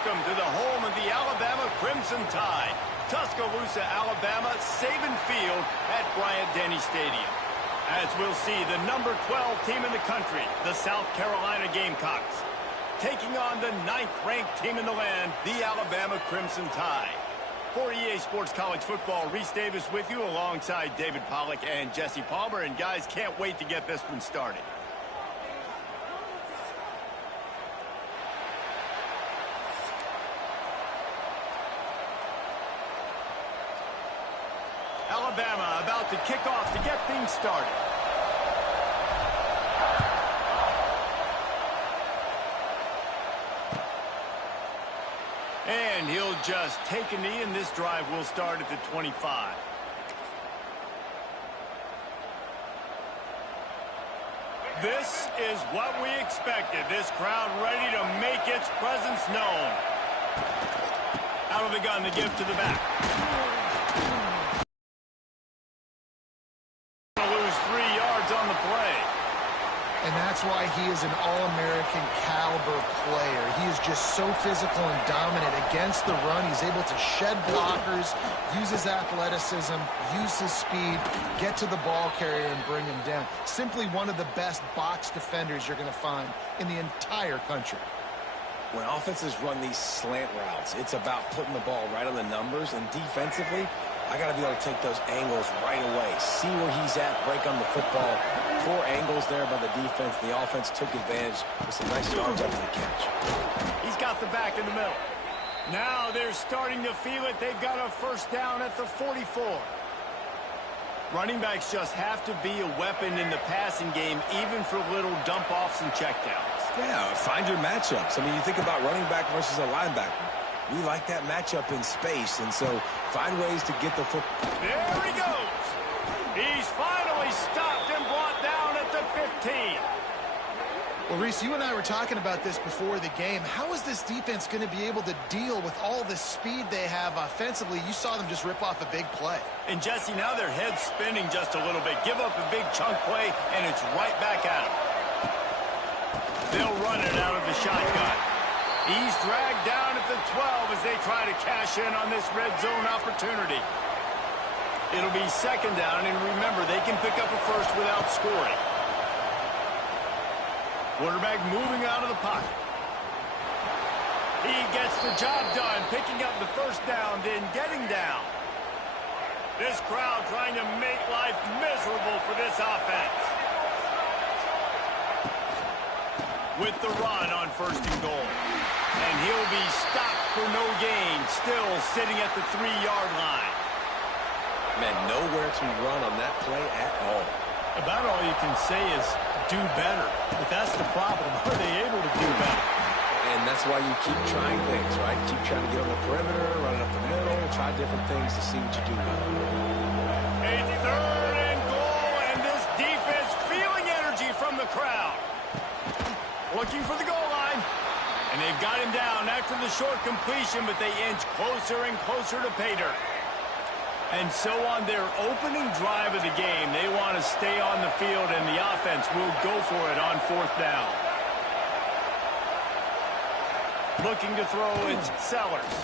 Welcome to the home of the Alabama Crimson Tide. Tuscaloosa, Alabama, Saban Field at Bryant-Denny Stadium. As we'll see, the number 12 team in the country, the South Carolina Gamecocks, taking on the 9th-ranked team in the land, the Alabama Crimson Tide. For EA Sports College Football, Reese Davis with you alongside David Pollack and Jesse Palmer. And guys, can't wait to get this one started. Alabama about to kick off to get things started. And he'll just take a knee, and this drive will start at the 25. This is what we expected. This crowd ready to make its presence known. Out of the gun, the give to the back. On the play. And that's why he is an All-American caliber player. He is just so physical and dominant against the run. He's able to shed blockers, use his athleticism, use his speed, get to the ball carrier and bring him down. Simply one of the best box defenders you're going to find in the entire country. When offenses run these slant routes, it's about putting the ball right on the numbers, and defensively, I got to be able to take those angles right away, see where he's at, break on the football. Poor angles there by the defense. The offense took advantage with some nice yards after the catch. He's got the back in the middle. Now they're starting to feel it. They've got a first down at the 44. Running backs just have to be a weapon in the passing game, even for little dump-offs and checkdowns. Yeah, find your matchups. I mean, you think about running back versus a linebacker. We like that matchup in space, and so find ways to get the football. There he goes. He's finally stopped and brought down at the 15. Well, Reese, you and I were talking about this before the game. How is this defense going to be able to deal with all the speed they have offensively? You saw them just rip off a big play. And, Jesse, now their head's spinning just a little bit. Give up a big chunk play, and it's right back at them. They'll run it out of the shotgun. He's dragged down at the 12 as they try to cash in on this red zone opportunity. It'll be second down, and remember, they can pick up a first without scoring. Quarterback moving out of the pocket. He gets the job done, picking up the first down, then getting down. This crowd trying to make life miserable for this offense. With the run on first and goal. And he'll be stopped for no gain, still sitting at the 3-yard line. Man, nowhere to run on that play at all. About all you can say is do better. But that's the problem. Are they able to do better? And that's why you keep trying things, right? Keep trying to get on the perimeter, run up the middle, try different things to see what you do well. A third and goal, and this defense feeling energy from the crowd. Looking for the goal line. And they've got him down after the short completion, but they inch closer and closer to pay dirt. And so on their opening drive of the game, they want to stay on the field, and the offense will go for it on fourth down. Looking to throw, it's Sellers.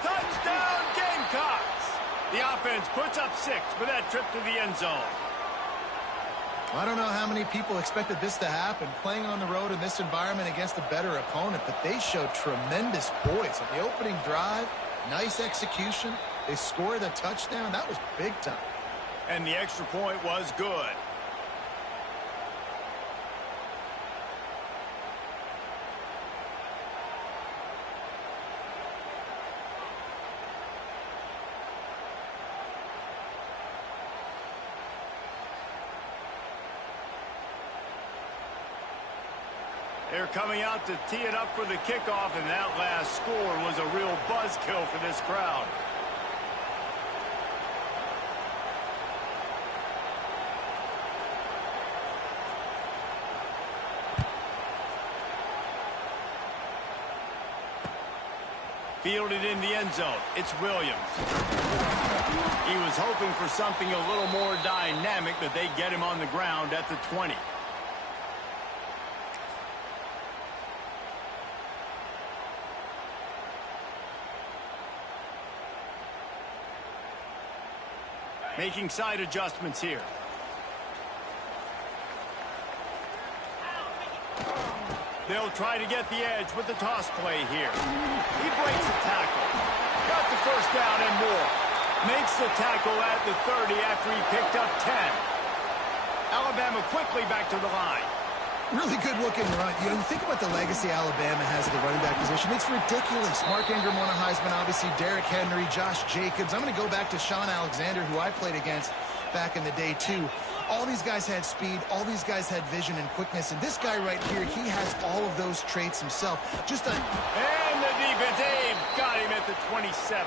Touchdown, Gamecocks! The offense puts up 6 with that trip to the end zone. I don't know how many people expected this to happen, playing on the road in this environment against a better opponent, but they showed tremendous poise. On the opening drive, nice execution. They scored a touchdown. That was big time. And the extra point was good. They're coming out to tee it up for the kickoff, and that last score was a real buzzkill for this crowd. Fielded in the end zone. It's Williams. He was hoping for something a little more dynamic, but they get him on the ground at the 20. Making side adjustments here. They'll try to get the edge with the toss play here. He breaks the tackle. Got the first down and more. Makes the tackle at the 30 after he picked up 10. Alabama quickly back to the line. Really good looking run. You know, you think about the legacy Alabama has at the running back position. It's ridiculous. Mark Ingram won a Heisman, obviously. Derrick Henry, Josh Jacobs. I'm going to go back to Sean Alexander, who I played against back in the day, too. All these guys had speed. All these guys had vision and quickness. And this guy right here, he has all of those traits himself. And the defense, Abe got him at the 27.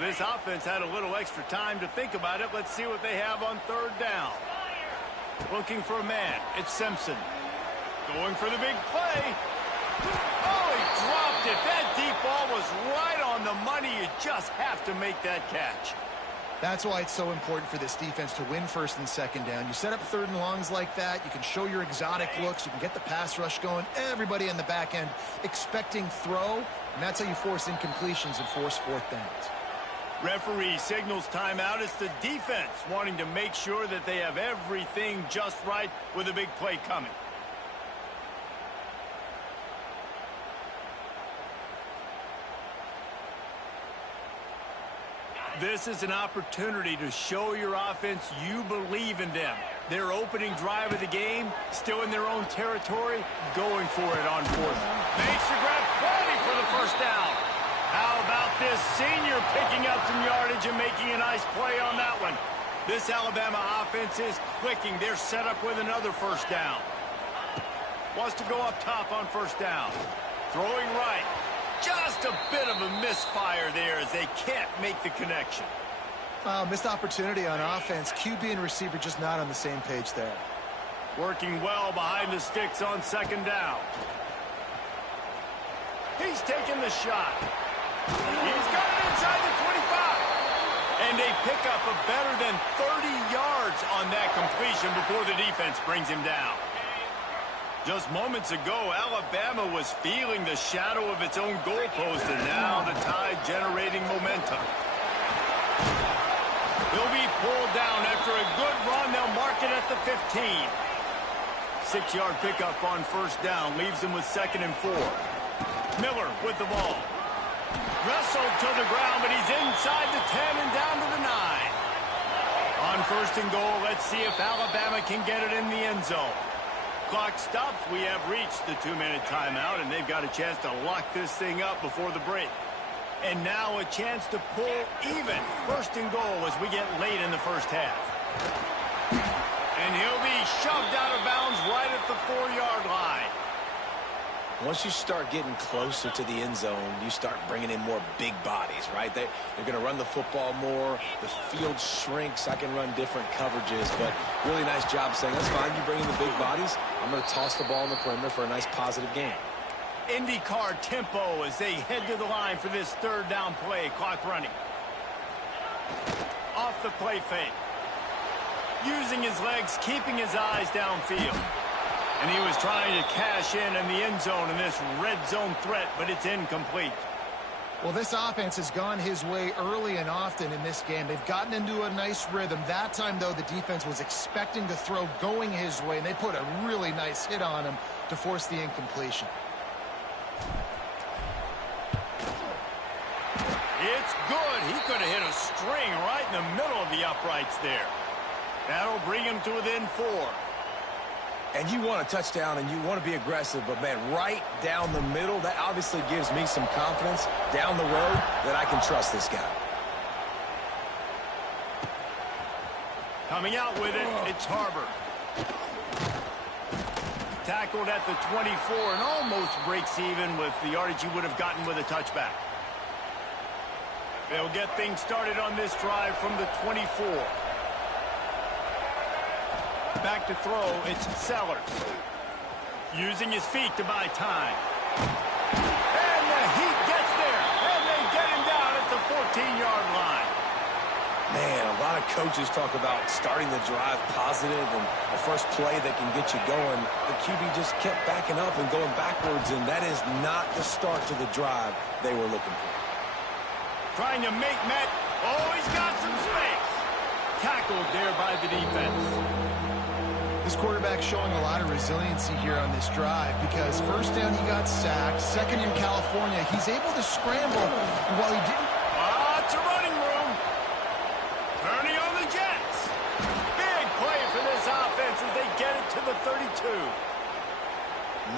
This offense had a little extra time to think about it. Let's see what they have on third down. Looking for a man. It's Simpson. Going for the big play. Oh, he dropped it. That deep ball was right on the money. You just have to make that catch. That's why it's so important for this defense to win first and second down. You set up third and longs like that. You can show your exotic looks. You can get the pass rush going. Everybody in the back end expecting throw. And that's how you force incompletions and force fourth downs. Referee signals timeout. It's the defense wanting to make sure that they have everything just right with a big play coming. This is an opportunity to show your offense you believe in them. Their opening drive of the game, still in their own territory, going for it on fourth. Makes the grab, plenty for the first down. How about this senior picking up some yardage and making a nice play on that one? This Alabama offense is clicking. They're set up with another first down. Wants to go up top on first down. Throwing right. Just a bit of a misfire there as they can't make the connection. Missed opportunity on offense. QB and receiver just not on the same page there. Working well behind the sticks on second down. He's taking the shot. He's got it inside the 25. And they pick up a better than 30 yards on that completion before the defense brings him down. Just moments ago, Alabama was feeling the shadow of its own goalpost, and now the Tide generating momentum. He'll be pulled down after a good run. They'll mark it at the 15. 6-yard pickup on first down leaves him with 2nd and 4. Miller with the ball. Wrestled to the ground, but he's inside the 10 and down to the 9. On first and goal, let's see if Alabama can get it in the end zone. Clock stops. We have reached the 2-minute timeout, and they've got a chance to lock this thing up before the break. And now a chance to pull even. First and goal as we get late in the first half. And he'll be shoved out of bounds right at the 4-yard line. Once you start getting closer to the end zone, you start bringing in more big bodies, right? They're going to run the football more. The field shrinks. I can run different coverages, but really nice job saying, that's fine, you bring in the big bodies. I'm going to toss the ball in the perimeter for a nice positive game. IndyCar tempo as they head to the line for this third down play. Clock running. Off the play fake. Using his legs, keeping his eyes downfield. And he was trying to cash in the end zone in this red zone threat, but it's incomplete. Well, this offense has gone his way early and often in this game. They've gotten into a nice rhythm. That time, though, the defense was expecting the throw going his way, and they put a really nice hit on him to force the incompletion. It's good. He could have hit a string right in the middle of the uprights there. That'll bring him to within 4. And you want a touchdown and you want to be aggressive, but, man, right down the middle, that obviously gives me some confidence down the road that I can trust this guy. Coming out with it, it's Harbor. Tackled at the 24 and almost breaks even with the yardage he would have gotten with a touchback. They'll get things started on this drive from the 24. Back to throw, it's Sellers. Using his feet to buy time. Man, a lot of coaches talk about starting the drive positive and the first play that can get you going. The QB just kept backing up and going backwards, and that is not the start to the drive they were looking for. Trying to make Matt. Oh, he's got some space. Tackled there by the defense. This quarterback showing a lot of resiliency here on this drive because first down he got sacked, second in California, he's able to scramble, and while he didn't... It's a running room. Turning on the Jets. Big play for this offense as they get it to the 32.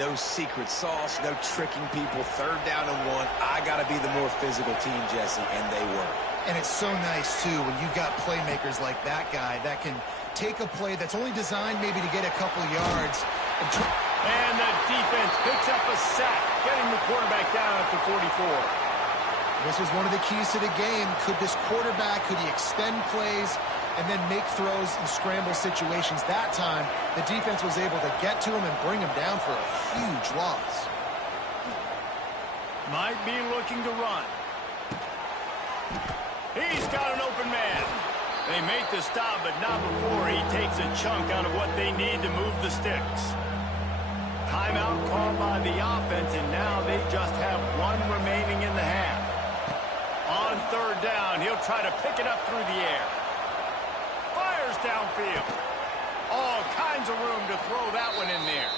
No secret sauce, no tricking people. Third down and 1. I got to be the more physical team, Jesse, and they were. And it's so nice, too, when you've got playmakers like that guy that can take a play that's only designed maybe to get a couple yards. And the defense picks up a sack, getting the quarterback down at the 44. This was one of the keys to the game. Could this quarterback, could he extend plays and then make throws in scramble situations? That time, the defense was able to get to him and bring him down for a huge loss. Might be looking to run. He's got an open man. They make the stop, but not before he takes a chunk out of what they need to move the sticks. Timeout called by the offense, and now they just have one remaining in the half. On third down, he'll try to pick it up through the air. Fires downfield. All kinds of room to throw that one in there.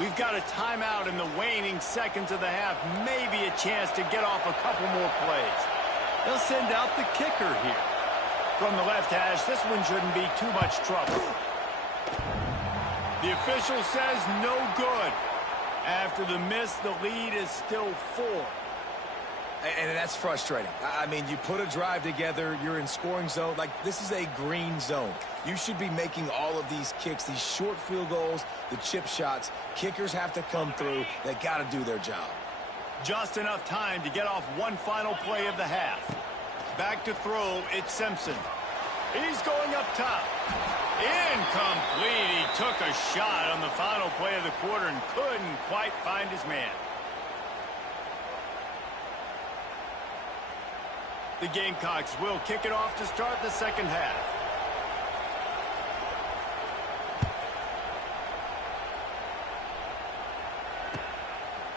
We've got a timeout in the waning seconds of the half. Maybe a chance to get off a couple more plays. They'll send out the kicker here. From the left hash, this one shouldn't be too much trouble. The official says no good. After the miss, the lead is still 4. And that's frustrating. I mean, you put a drive together, you're in scoring zone. Like, this is a green zone. You should be making all of these kicks, these short field goals, the chip shots. Kickers have to come through. They got to do their job. Just enough time to get off one final play of the half. Back to throw, it's Simpson. He's going up top. Incomplete. He took a shot on the final play of the quarter and couldn't quite find his man. The Gamecocks will kick it off to start the second half.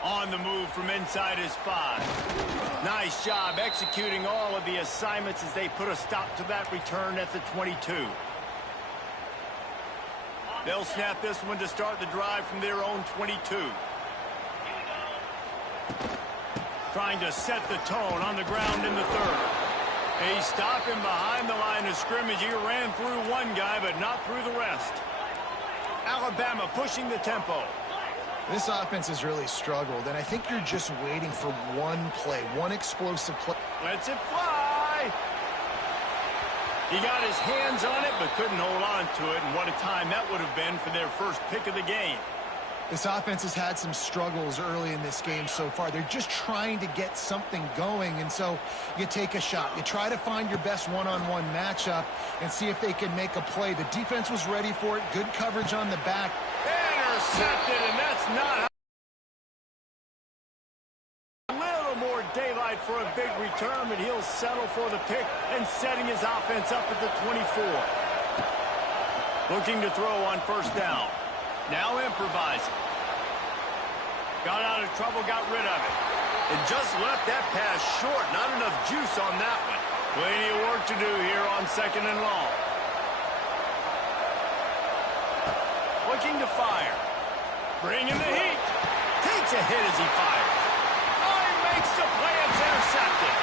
On the move from inside his 5. Nice job executing all of the assignments as they put a stop to that return at the 22. They'll snap this one to start the drive from their own 22. Trying to set the tone on the ground in the third. A stop him behind the line of scrimmage. He ran through one guy, but not through the rest. Alabama pushing the tempo. This offense has really struggled, and I think you're just waiting for one play, one explosive play. Lets it fly. He got his hands on it, but couldn't hold on to it, and what a time that would have been for their first pick of the game. This offense has had some struggles early in this game so far. They're just trying to get something going, and so you take a shot. You try to find your best one-on-one matchup and see if they can make a play. The defense was ready for it. Good coverage on the back. Intercepted, and that's not a little more daylight for a big return, but he'll settle for the pick and setting his offense up at the 24. Looking to throw on first down. Now improvising. Got out of trouble, got rid of it. And just left that pass short. Not enough juice on that one. Plenty of work to do here on second and long. Looking to fire. Bringing the heat. Takes a hit as he fires. Oh, he makes the play. It's intercepted.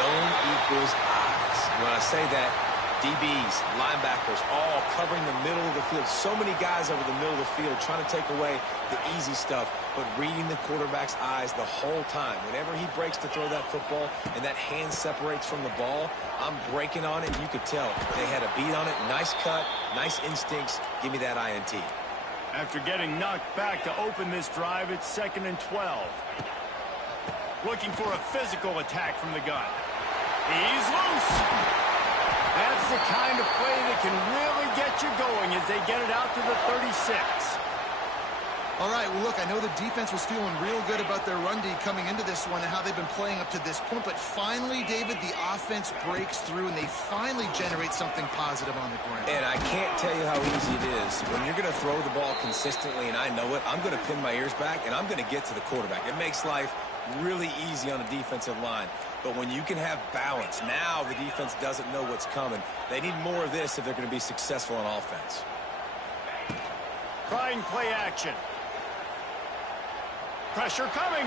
Zone equals eyes. When I say that, DBs, linebackers, all covering the middle of the field. So many guys over the middle of the field trying to take away the easy stuff, but reading the quarterback's eyes the whole time. Whenever he breaks to throw that football and that hand separates from the ball, I'm breaking on it, and you could tell they had a beat on it. Nice cut, nice instincts. Give me that INT. After getting knocked back to open this drive, it's 2nd and 12. Looking for a physical attack from the gun. He's loose. That's the kind of play that can really get you going as they get it out to the 36. All right, well, look, I know the defense was feeling real good about their run D coming into this one and how they've been playing up to this point, but finally, David, the offense breaks through and they finally generate something positive on the ground. And I can't tell you how easy it is. When you're going to throw the ball consistently, and I know it, I'm going to pin my ears back, and I'm going to get to the quarterback. It makes life really easy on a defensive line. But when you can have balance, now the defense doesn't know what's coming. They need more of this if they're going to be successful on offense. Trying play action. Pressure coming.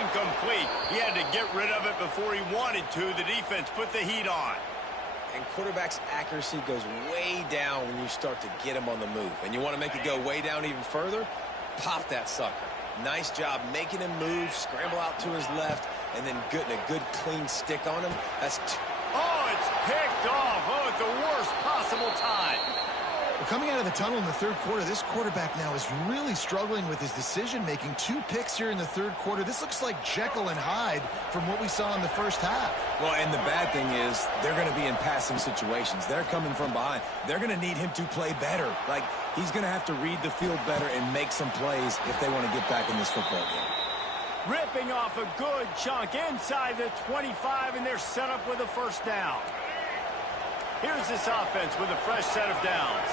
Incomplete. He had to get rid of it before he wanted to. The defense put the heat on. And quarterback's accuracy goes way down when you start to get him on the move. And you want to make it go way down even further? Pop that sucker. Nice job making him move, scramble out to his left, and then getting a good clean stick on him. Oh, it's picked off. Oh, at the worst possible time. Well, coming out of the tunnel in the third quarter, this quarterback now is really struggling with his decision-making. 2 picks here in the third quarter. This looks like Jekyll and Hyde from what we saw in the first half. Well, and the bad thing is they're going to be in passing situations. They're coming from behind. They're going to need him to play better. Like, he's going to have to read the field better and make some plays if they want to get back in this football game. Ripping off a good chunk inside the 25, and they're set up with a first down. Here's this offense with a fresh set of downs.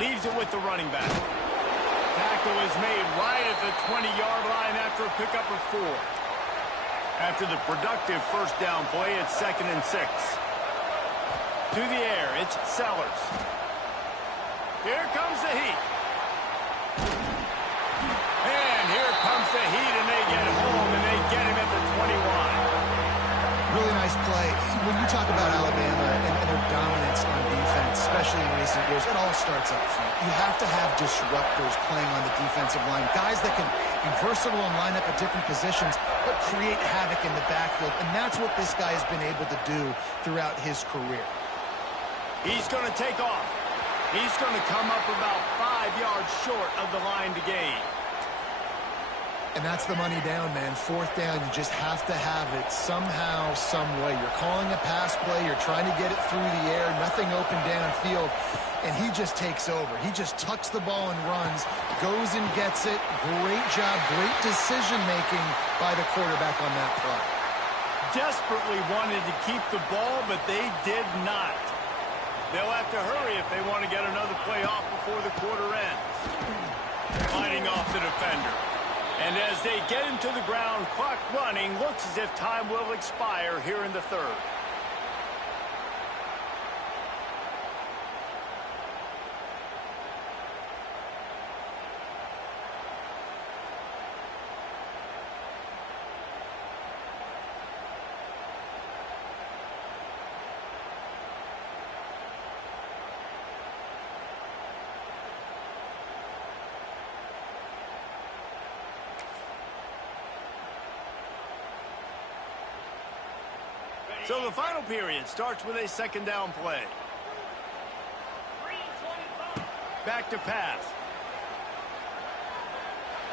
Leaves it with the running back. Tackle is made right at the 20-yard line after a pickup of 4. After the productive first down play, it's 2nd and 6. To the air, it's Sellers. Here comes the heat. And here comes the heat, and they get home, and they get him at the 21. Really nice play. When you talk about Alabama and their dominance on defense, especially in recent years, it all starts up front. You have to have disruptors playing on the defensive line, guys that can be versatile and line up at different positions, but create havoc in the backfield, and that's what this guy has been able to do throughout his career. He's going to take off. He's going to come up about 5 yards short of the line to gain. And that's the money down, man. 4th down, you just have to have it somehow, some way. You're calling a pass play. You're trying to get it through the air. Nothing open downfield. And he just takes over. He just tucks the ball and runs, goes and gets it. Great job, great decision-making by the quarterback on that play. Desperately wanted to keep the ball, but they did not. They'll have to hurry if they want to get another play off before the quarter ends. Fighting off the defender. And as they get him to the ground, clock running, looks as if time will expire here in the third. So the final period starts with a 2nd down play. Back to pass.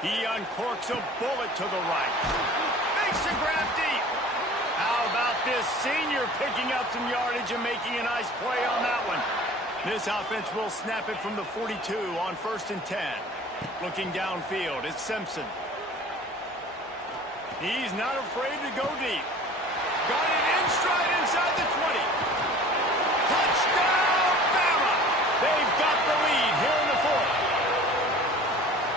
He uncorks a bullet to the right. Makes a grab deep. How about this senior picking up some yardage and making a nice play on that one? This offense will snap it from the 42 on 1st and 10. Looking downfield, it's Simpson. He's not afraid to go deep. Got it in stride inside the 20. Touchdown, Bama! They've got the lead here in the 4th.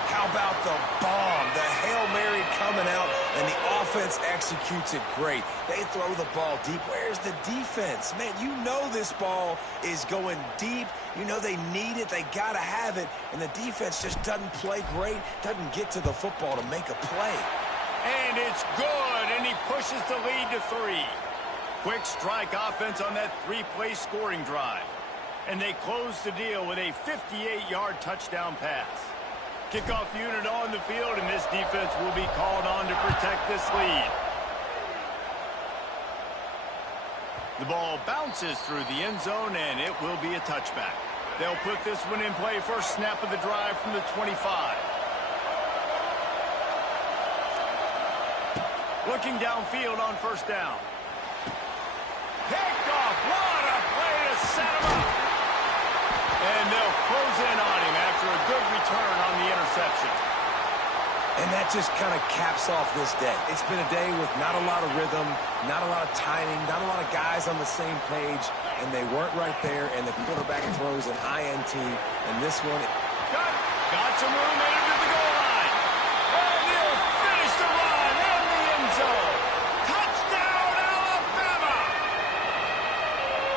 How about the bomb? The Hail Mary coming out, and the offense executes it great. They throw the ball deep. Where's the defense? Man, you know this ball is going deep. You know they need it. They got to have it. And the defense just doesn't play great, doesn't get to the football to make a play. And it's good, and he pushes the lead to 3. Quick strike offense on that 3-play scoring drive. And they close the deal with a 58-yard touchdown pass. Kickoff unit on the field, and this defense will be called on to protect this lead. The ball bounces through the end zone, and it will be a touchback. They'll put this one in play first snap of the drive from the 25. Looking downfield on 1st down. Picked off. What a play to set him up. And they'll close in on him after a good return on the interception. And that just kind of caps off this day. It's been a day with not a lot of rhythm, not a lot of timing, not a lot of guys on the same page, and they weren't right there, and the quarterback throws an INT, and this one... Got some room into the goal line. And he'll finish the run in the end zone. Touchdown, Alabama!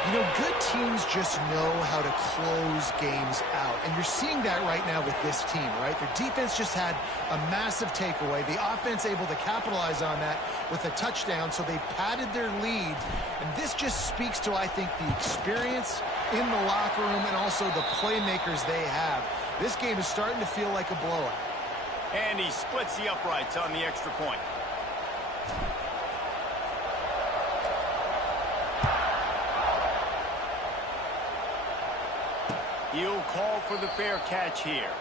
You know, good teams just know how to close games out. And you're seeing that right now with this team, right? Their defense just had a massive takeaway. The offense able to capitalize on that with a touchdown, so they've padded their lead. And this just speaks to, I think, the experience in the locker room and also the playmakers they have. This game is starting to feel like a blowout. And he splits the uprights on the extra point. He'll call for the fair catch here.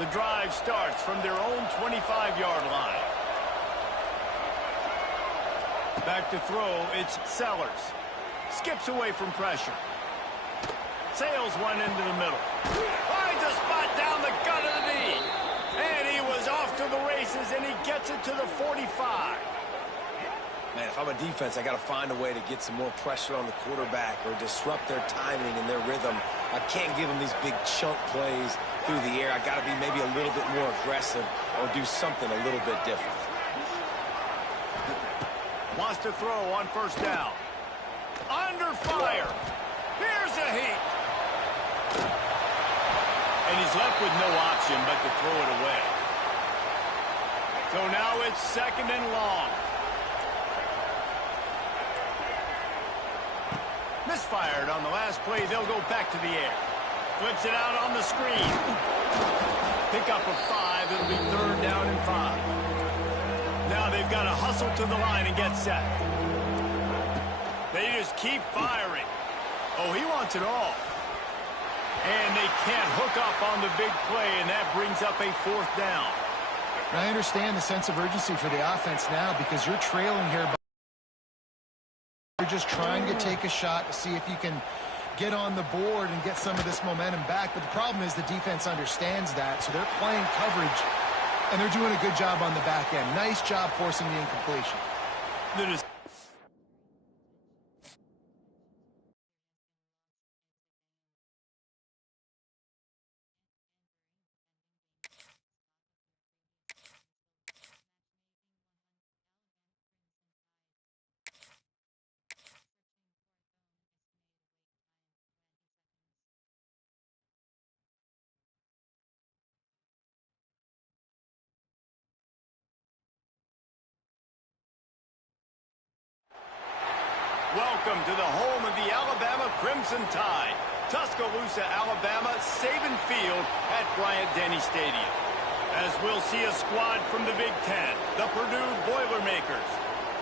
The drive starts from their own 25-yard line. Back to throw, it's Sellers. Skips away from pressure. Sails one into the middle. Finds a spot down the gut of the knee. And he was off to the races, and he gets it to the 45. Man, if I'm a defense, I got to find a way to get some more pressure on the quarterback or disrupt their timing and their rhythm. I can't give them these big chunk plays through the air. I got to be maybe a little bit more aggressive or do something a little bit different. Wants to throw on first down. Under fire. Here's a heat. And he's left with no option but to throw it away. So now it's second and long. Misfired on the last play. They'll go back to the air. Flips it out on the screen. Pick up of 5. It'll be third down and 5. Now they've got to hustle to the line and get set. They just keep firing. Oh, he wants it all. And they can't hook up on the big play, and that brings up a fourth down. I understand the sense of urgency for the offense now because you're trailing here. You're just trying to take a shot to see if you can get on the board and get some of this momentum back. But the problem is the defense understands that, so they're playing coverage, and they're doing a good job on the back end. Nice job forcing the incompletion. Welcome to the home of the Alabama Crimson Tide. Tuscaloosa, Alabama, Saban Field at Bryant-Denny Stadium. As we'll see a squad from the Big Ten, the Purdue Boilermakers,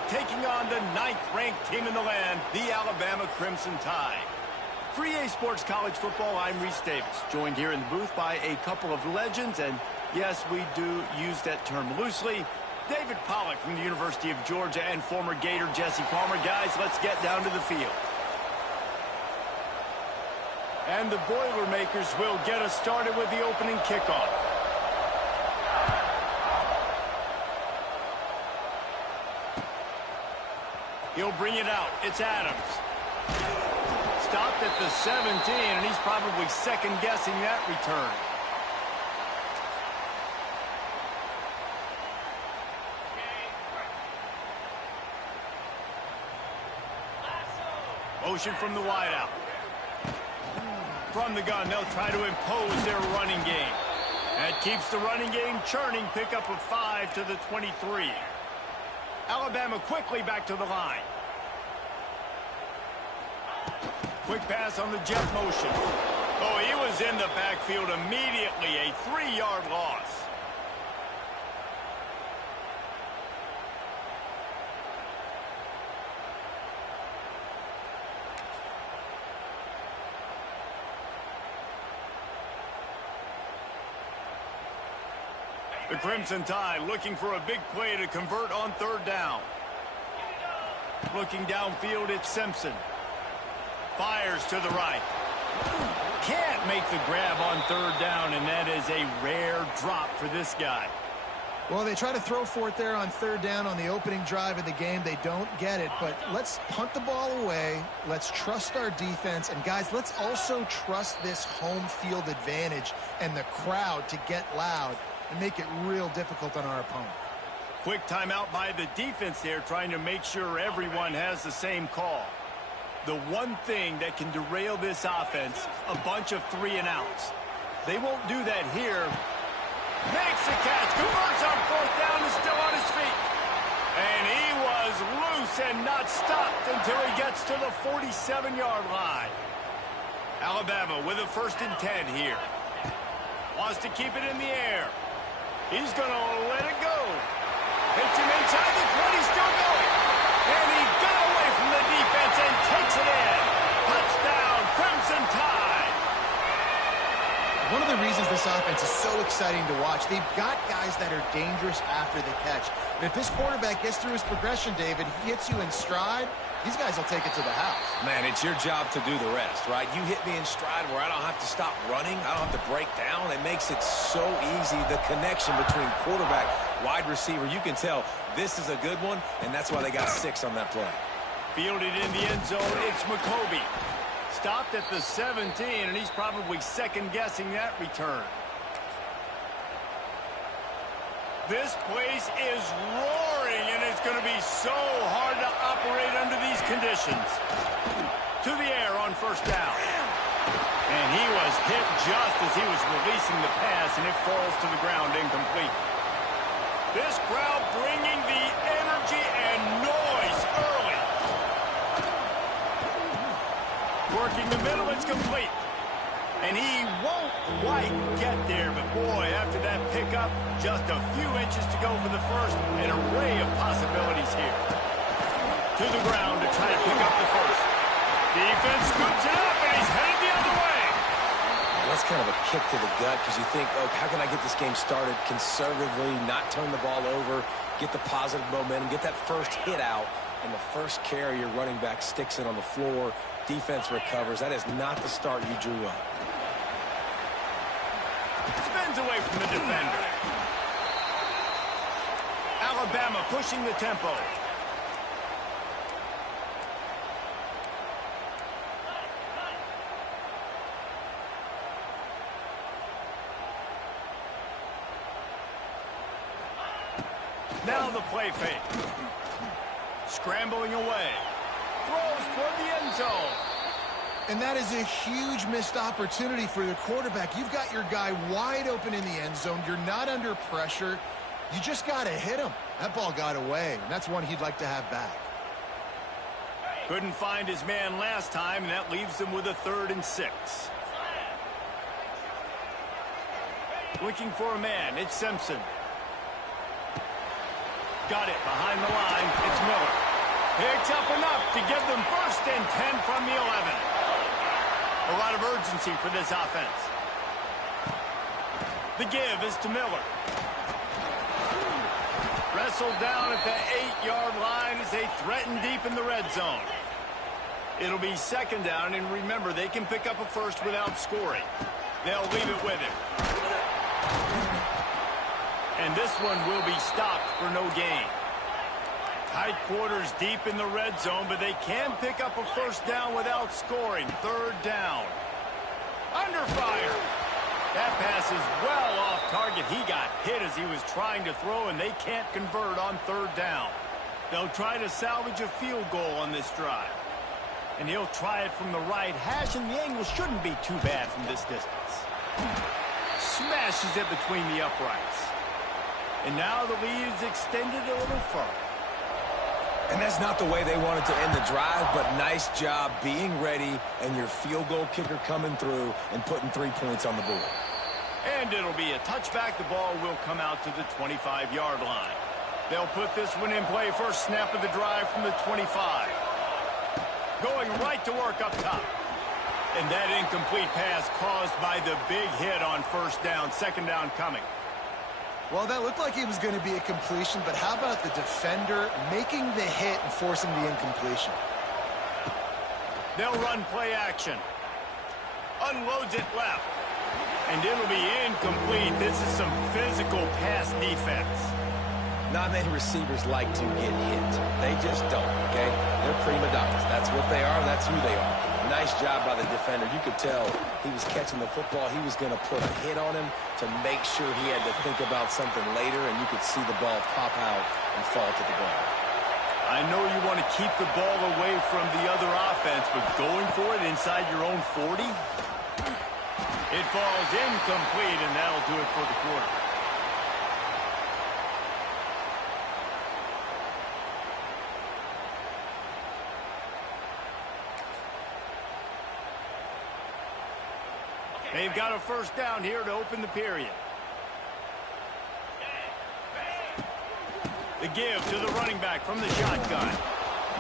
taking on the 9th-ranked team in the land, the Alabama Crimson Tide. For EA Sports College Football, I'm Reese Davis, joined here in the booth by a couple of legends, and yes, we do use that term loosely. David Pollack from the University of Georgia and former Gator Jesse Palmer. Guys, let's get down to the field. And the Boilermakers will get us started with the opening kickoff. He'll bring it out. It's Adams. Stopped at the 17, and he's probably second-guessing that return. Motion from the wideout. From the gun, they'll try to impose their running game. That keeps the running game churning. Pickup of 5 to the 23. Alabama quickly back to the line. Quick pass on the jet motion. Oh, he was in the backfield immediately. A 3-yard loss. The Crimson Tide looking for a big play to convert on third down. Looking downfield, it's Simpson. Fires to the right. Can't make the grab on third down, and that is a rare drop for this guy. Well, they try to throw for it there on third down on the opening drive of the game. They don't get it, but let's punt the ball away. Let's trust our defense. And, guys, let's also trust this home field advantage and the crowd to get loud and make it real difficult on our opponent. Quick timeout by the defense there, trying to make sure everyone has the same call. The one thing that can derail this offense, a bunch of 3-and-outs. They won't do that here. Makes the catch, converts on fourth down, is still on his feet. And he was loose and not stopped until he gets to the 47-yard line. Alabama with a 1st and 10 here. Wants to keep it in the air. He's going to let it go. Hits him inside the 20, still going. And he got away from the defense and takes it in. Touchdown, Crimson Tide. One of the reasons this offense is so exciting to watch, they've got guys that are dangerous after the catch. And if this quarterback gets through his progression, David, he hits you in stride, these guys will take it to the house. Man, it's your job to do the rest, right? You hit me in stride where I don't have to stop running. I don't have to break down. It makes it so easy, the connection between quarterback, wide receiver. You can tell this is a good one, and that's why they got 6 on that play. Fielded in the end zone, it's McCoby. Stopped at the 17, and he's probably second-guessing that return. This place is roaring, and it's going to be so hard to operate under these conditions. To the air on 1st down. And he was hit just as he was releasing the pass, and it falls to the ground incomplete. This crowd bringing the energy and noise early. Working the middle, it's complete. And he won't quite get there, but boy, after that pickup, just a few inches to go for the first. An array of possibilities here. To the ground to try to pick up the first. Defense scoops it up, and he's headed the other way. That's kind of a kick to the gut because you think, oh, how can I get this game started conservatively, not turn the ball over, get the positive momentum, get that first hit out, and the first carry, your running back sticks it on the floor. Defense recovers. That is not the start you drew up. Spins away from the defender. Alabama pushing the tempo. Now the play fake. Scrambling away. Throws toward the end zone. And that is a huge missed opportunity for the quarterback. You've got your guy wide open in the end zone. You're not under pressure. You just got to hit him. That ball got away, and that's one he'd like to have back. Couldn't find his man last time, and that leaves him with a 3rd and 6. Looking for a man. It's Simpson. Got it behind the line. It's Miller. Picks up enough to give them 1st and 10 from the 11. A lot of urgency for this offense. The give is to Miller. Wrestled down at the 8-yard line as they threaten deep in the red zone. It'll be 2nd down, and remember, they can pick up a first without scoring. They'll leave it with him. And this one will be stopped for no gain. Tight quarters deep in the red zone, but they can pick up a first down without scoring. 3rd down. Under fire. That pass is well off target. He got hit as he was trying to throw, and they can't convert on 3rd down. They'll try to salvage a field goal on this drive. And he'll try it from the right hash, and the angle shouldn't be too bad from this distance. Smashes it between the uprights. And now the lead is extended a little further. And that's not the way they wanted to end the drive, but nice job being ready and your field goal kicker coming through and putting 3 points on the board. And it'll be a touchback. The ball will come out to the 25-yard line. They'll put this one in play. First snap of the drive from the 25. Going right to work up top. And that incomplete pass caused by the big hit on 1st down. 2nd down coming. Well, that looked like it was going to be a completion, but how about the defender making the hit and forcing the incompletion? They'll run play action. Unloads it left. And it'll be incomplete. This is some physical pass defense. Not many receivers like to get hit. They just don't, okay? They're prima donnas. That's what they are. That's who they are. Nice job by the defender. You could tell he was catching the football. He was going to put a hit on him to make sure he had to think about something later, and you could see the ball pop out and fall to the ground. I know you want to keep the ball away from the other offense, but going for it inside your own 40? It falls incomplete, and that'll do it for the quarter. They've got a first down here to open the period. The give to the running back from the shotgun.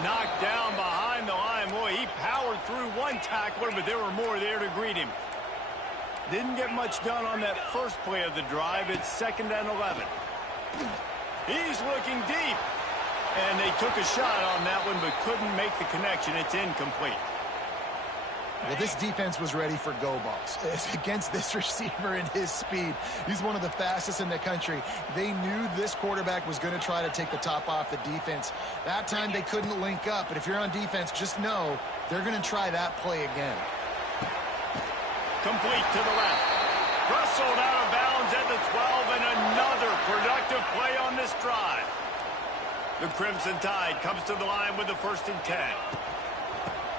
Knocked down behind the line. Boy, he powered through one tackler, but there were more there to greet him. Didn't get much done on that first play of the drive. It's 2nd and 11. He's looking deep. And they took a shot on that one, but couldn't make the connection. It's incomplete. Well, this defense was ready for go balls. Against this receiver and his speed, he's one of the fastest in the country. They knew this quarterback was going to try to take the top off the defense. That time they couldn't link up, but if you're on defense, just know they're going to try that play again. Complete to the left. Rustled out of bounds at the 12, and another productive play on this drive. The Crimson Tide comes to the line with the 1st and 10.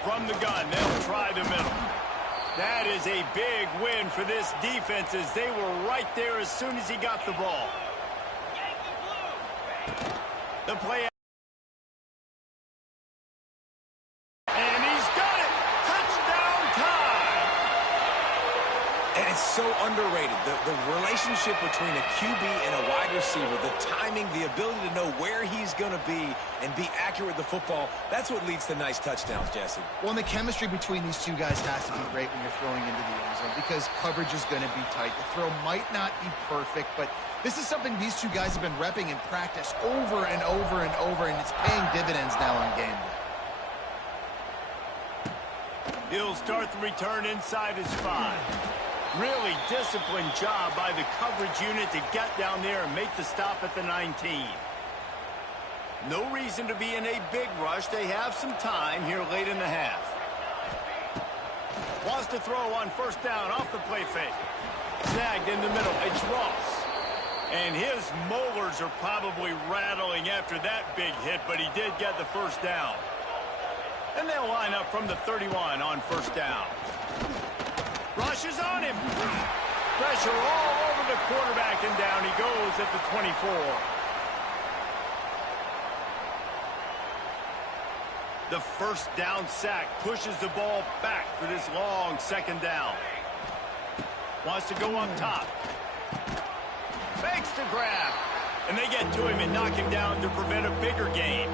From the gun, they'll try the middle. That is a big win for this defense as they were right there as soon as he got the ball. The play. And he's got it. Touchdown time. And it's so underrated. The relationship between a QB and a wide receiver, the timing, the ability to know where he's going to be and be accurate with the football, that's what leads to nice touchdowns, Jesse. Well, and the chemistry between these two guys has to be great when you're throwing into the end zone because coverage is going to be tight. The throw might not be perfect, but this is something these two guys have been repping in practice over and over and over, and it's paying dividends now on game day. He'll start the return inside his 5. Really disciplined job by the coverage unit to get down there and make the stop at the 19. No reason to be in a big rush. They have some time here late in the half. Wants to throw on 1st down off the play fake. Snagged in the middle. It's Ross. And his molars are probably rattling after that big hit, but he did get the 1st down. And they'll line up from the 31 on 1st down. Rushes on him. Pressure all over the quarterback, and down he goes at the 24. The 1st down sack pushes the ball back for this long 2nd down. Wants to go up top. Fakes the grab. And they get to him and knock him down to prevent a bigger gain.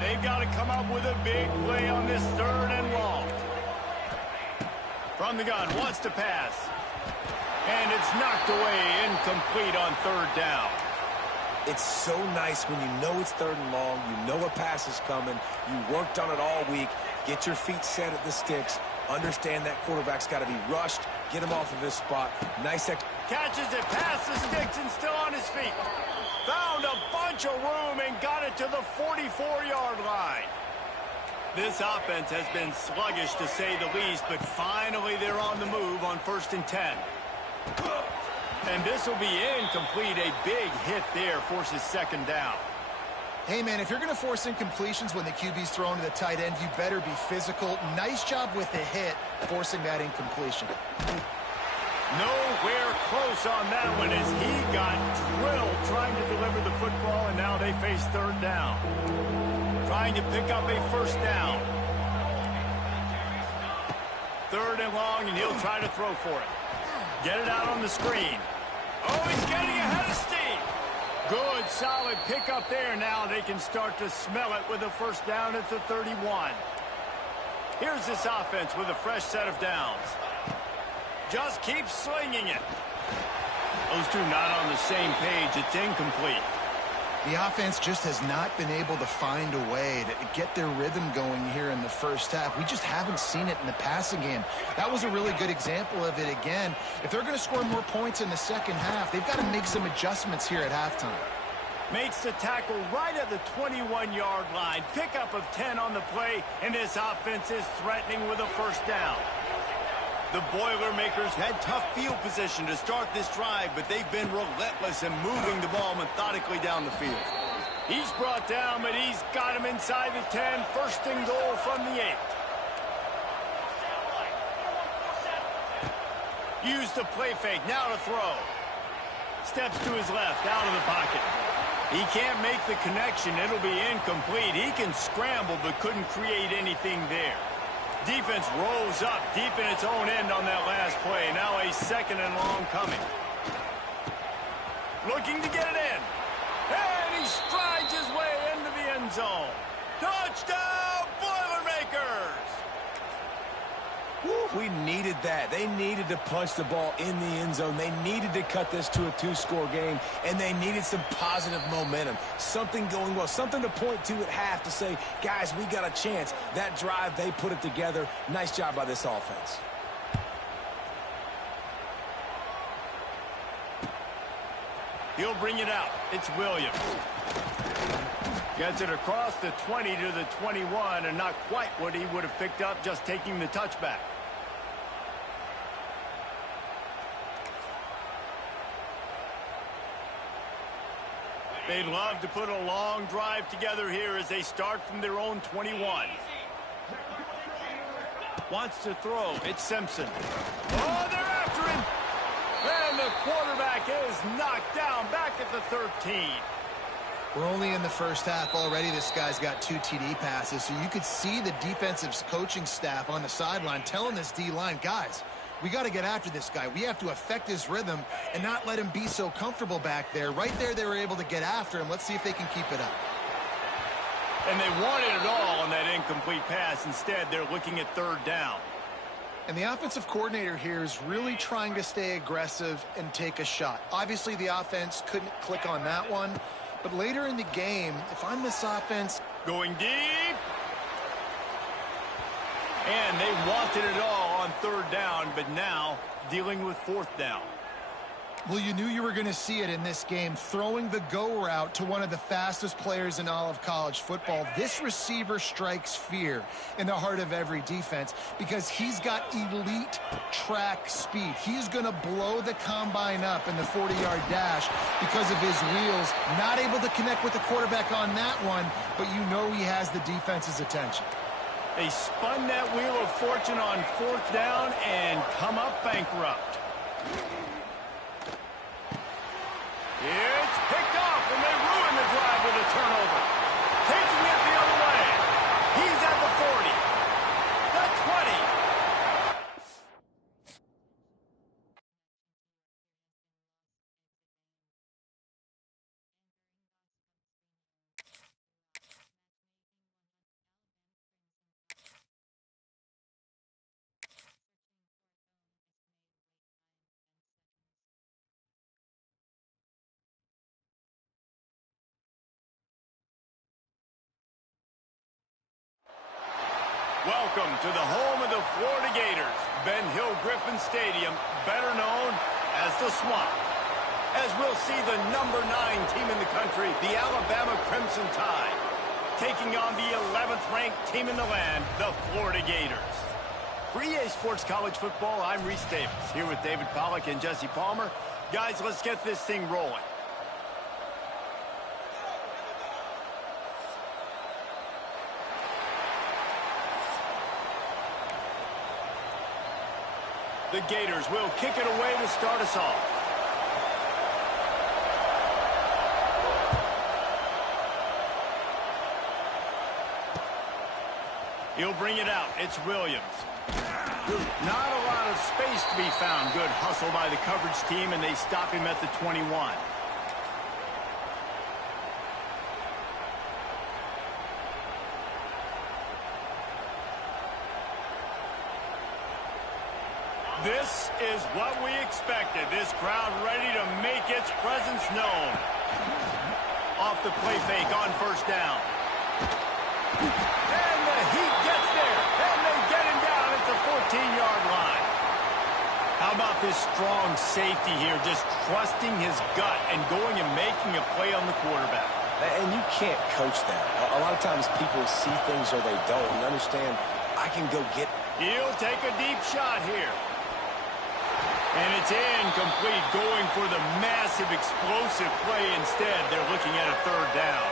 They've got to come up with a big play on this 3rd and long. From the gun, wants to pass. And it's knocked away, incomplete on 3rd down. It's so nice when you know it's 3rd and long, you know a pass is coming, you worked on it all week, get your feet set at the sticks, understand that quarterback's got to be rushed, get him off of his spot. Nice catches it past the sticks and still on his feet. Found a bunch of room and got it to the 44-yard line. This offense has been sluggish, to say the least, but finally they're on the move on 1st and 10. And this will be incomplete. A big hit there forces 2nd down. Hey, man, if you're going to force incompletions when the QB's thrown to the tight end, you better be physical. Nice job with the hit, forcing that incompletion. Nowhere close on that one as he got drilled trying to deliver the football, and now they face 3rd down. Trying to pick up a 1st down. 3rd and long, and he'll try to throw for it. Get it out on the screen. Oh, he's getting ahead of steam. Good, solid pickup there. Now they can start to smell it with a 1st down at the 31. Here's this offense with a fresh set of downs. Just keep slinging it. Those two not on the same page. It's incomplete. The offense just has not been able to find a way to get their rhythm going here in the first half. We just haven't seen it in the passing game. That was a really good example of it again. If they're going to score more points in the second half, they've got to make some adjustments here at halftime. Makes the tackle right at the 21-yard line. Pickup of 10 on the play, and this offense is threatening with a first down. The Boilermakers had tough field position to start this drive, but they've been relentless in moving the ball methodically down the field. He's brought down, but he's got him inside the 10. First and goal from the 8. Use the play fake. Now to throw. Steps to his left, out of the pocket. He can't make the connection. It'll be incomplete. He can scramble, but couldn't create anything there. Defense rolls up deep in its own end on that last play. Now a second and long coming. Looking to get it in. And he strides his way into the end zone. Touchdown, Boilermakers! Woo, we needed that. They needed to punch the ball in the end zone. They needed to cut this to a two-score game, and they needed some positive momentum. Something going well, something to point to at half to say, guys, we got a chance. That drive, they put it together. Nice job by this offense. He'll bring it out. It's Williams. Gets it across the 20 to the 21, and not quite what he would have picked up just taking the touchback. They'd love to put a long drive together here as they start from their own 21. Wants to throw. It's Simpson. Oh, they're after him. And the quarterback is knocked down back at the 13. We're only in the first half already. This guy's got 2 TD passes, so you could see the defensive coaching staff on the sideline telling this D-line, guys, we got to get after this guy. We have to affect his rhythm and not let him be so comfortable back there. Right there, they were able to get after him. Let's see if they can keep it up. And they wanted it all on that incomplete pass. Instead, they're looking at third down. And the offensive coordinator here is really trying to stay aggressive and take a shot. Obviously, the offense couldn't click on that one. But later in the game, if I'm this offense... Going deep. And they wanted it all on third down, but now dealing with fourth down. Well, you knew you were going to see it in this game, throwing the go route to one of the fastest players in all of college football. This receiver strikes fear in the heart of every defense because he's got elite track speed. He's going to blow the combine up in the 40-yard dash because of his wheels. Not able to connect with the quarterback on that one, but you know he has the defense's attention. They spun that wheel of fortune on fourth down and come up bankrupt. It's picked off, and they ruin the drive with a turnover. Taking it the other way. He's at the 40. The 20. Welcome to the home of the Florida Gators, Ben Hill Griffin Stadium, better known as the Swamp. As we'll see the number 9 team in the country, the Alabama Crimson Tide, taking on the 11th ranked team in the land, the Florida Gators. For EA Sports College Football, I'm Reese Davis, here with David Pollack and Jesse Palmer. Guys, let's get this thing rolling. The Gators will kick it away to start us off. He'll bring it out. It's Williams. Not a lot of space to be found. Good hustle by the coverage team, and they stop him at the 21. This is what we expected. This crowd ready to make its presence known. Off the play fake on first down. And the Heat gets there. And they get him down at the 14-yard line. How about this strong safety here, just trusting his gut and going and making a play on the quarterback. And you can't coach that. A lot of times people see things or they don't. And understand, I can go get. He'll take a deep shot here. And it's incomplete, going for the massive explosive play instead. They're looking at a third down.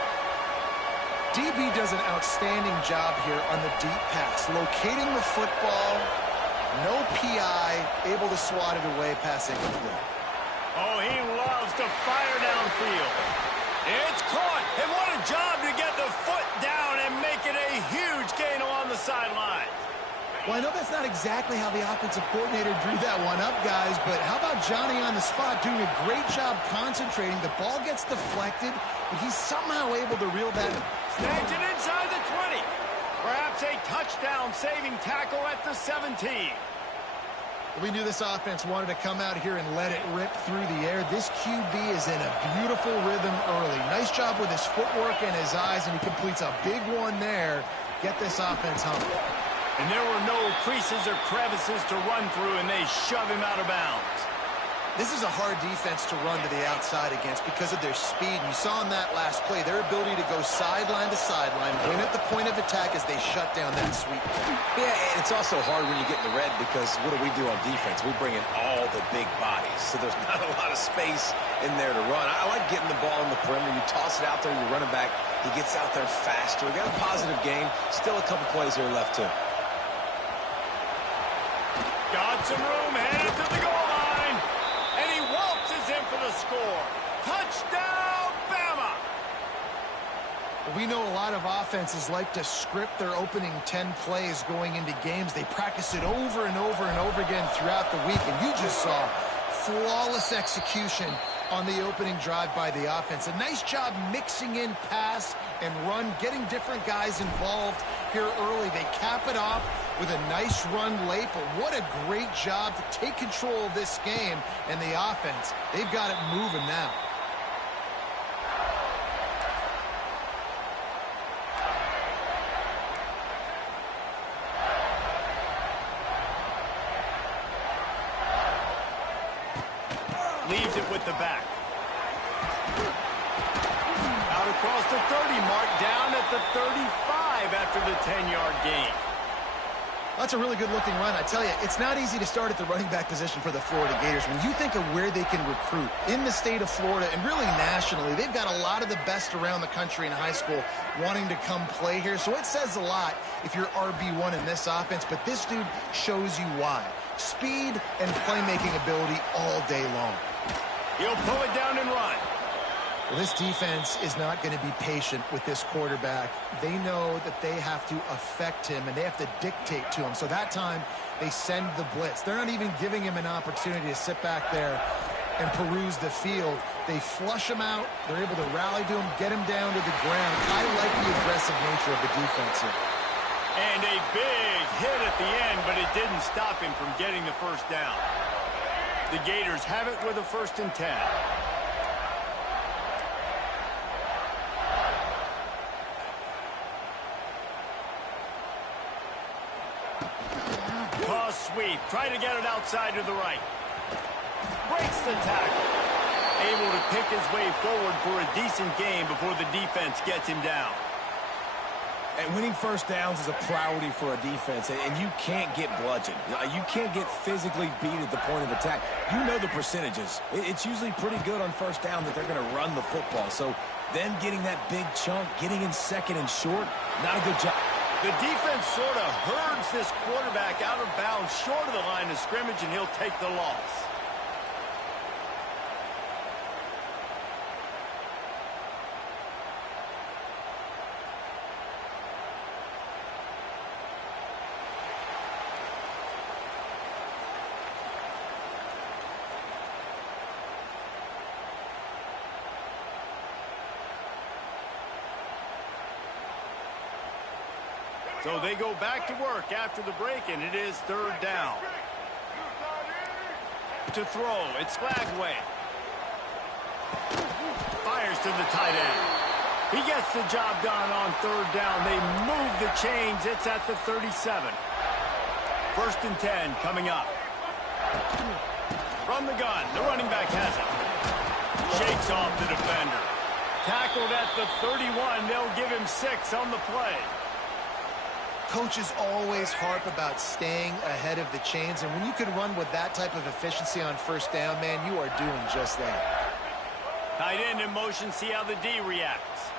DB does an outstanding job here on the deep pass, locating the football, no PI, able to swat it away, pass incomplete. Oh, he loves to fire downfield. It's caught, and what a job to get the foot down and make it a huge gain along the sideline. Well, I know that's not exactly how the offensive coordinator drew that one up, guys, but how about Johnny on the spot doing a great job concentrating? The ball gets deflected, but he's somehow able to reel that. Snags it inside the 20. Perhaps a touchdown-saving tackle at the 17. We knew this offense wanted to come out here and let it rip through the air. This QB is in a beautiful rhythm early. Nice job with his footwork and his eyes, and he completes a big one there. Get this offense humming. And there were no creases or crevices to run through, and they shove him out of bounds. This is a hard defense to run to the outside against because of their speed. And you saw in that last play, their ability to go sideline to sideline, win at the point of attack as they shut down that sweep. Yeah, and it's also hard when you get in the red because what do on defense? We bring in all the big bodies, so there's not a lot of space in there to run. I like getting the ball in the perimeter. You toss it out there, you run it back. He gets out there faster. We got a positive game. Still a couple plays here left, too. Got some room, headed to the goal line. And he waltzes in for the score. Touchdown, Bama! We know a lot of offenses like to script their opening 10 plays going into games. They practice it over and over and over again throughout the week. And you just saw flawless execution on the opening drive by the offense. A nice job mixing in pass and run, getting different guys involved here early. They cap it off with a nice run late, but what a great job to take control of this game. And the offense, they've got it moving now. Leaves it with the back. Out across the 30 mark, down at the 35 after the 10-yard gain. That's a really good-looking run. I tell you, it's not easy to start at the running back position for the Florida Gators. When you think of where they can recruit in the state of Florida and really nationally, they've got a lot of the best around the country in high school wanting to come play here. So it says a lot if you're RB1 in this offense, but this dude shows you why. Speed and playmaking ability all day long. He'll pull it down and run. Well, this defense is not going to be patient with this quarterback. They know that they have to affect him, and they have to dictate to him. So that time, they send the blitz. They're not even giving him an opportunity to sit back there and peruse the field. They flush him out. They're able to rally to him, get him down to the ground. I like the aggressive nature of the defense here. And a big hit at the end, but it didn't stop him from getting the first down. The Gators have it with a 1st and 10. Toss sweep. Try to get it outside to the right. Breaks the tackle. Able to pick his way forward for a decent game before the defense gets him down. And winning first downs is a priority for a defense, and you can't get bludgeoned. You can't get physically beat at the point of attack. You know the percentages. It's usually pretty good on first down that they're going to run the football. So then getting that big chunk, getting in second and short, not a good job. The defense sort of herds this quarterback out of bounds short of the line of scrimmage, and he'll take the loss. So they go back to work after the break, and it is 3rd down. to throw. It's Lagway. Fires to the tight end. He gets the job done on third down. They move the chains. It's at the 37. 1st and 10 coming up. From the gun, the running back has it. Shakes off the defender. Tackled at the 31. They'll give him 6 on the play. Coaches always harp about staying ahead of the chains, and when you can run with that type of efficiency on 1st down, man, you are doing just that. Tight end in motion, see how the D reacts.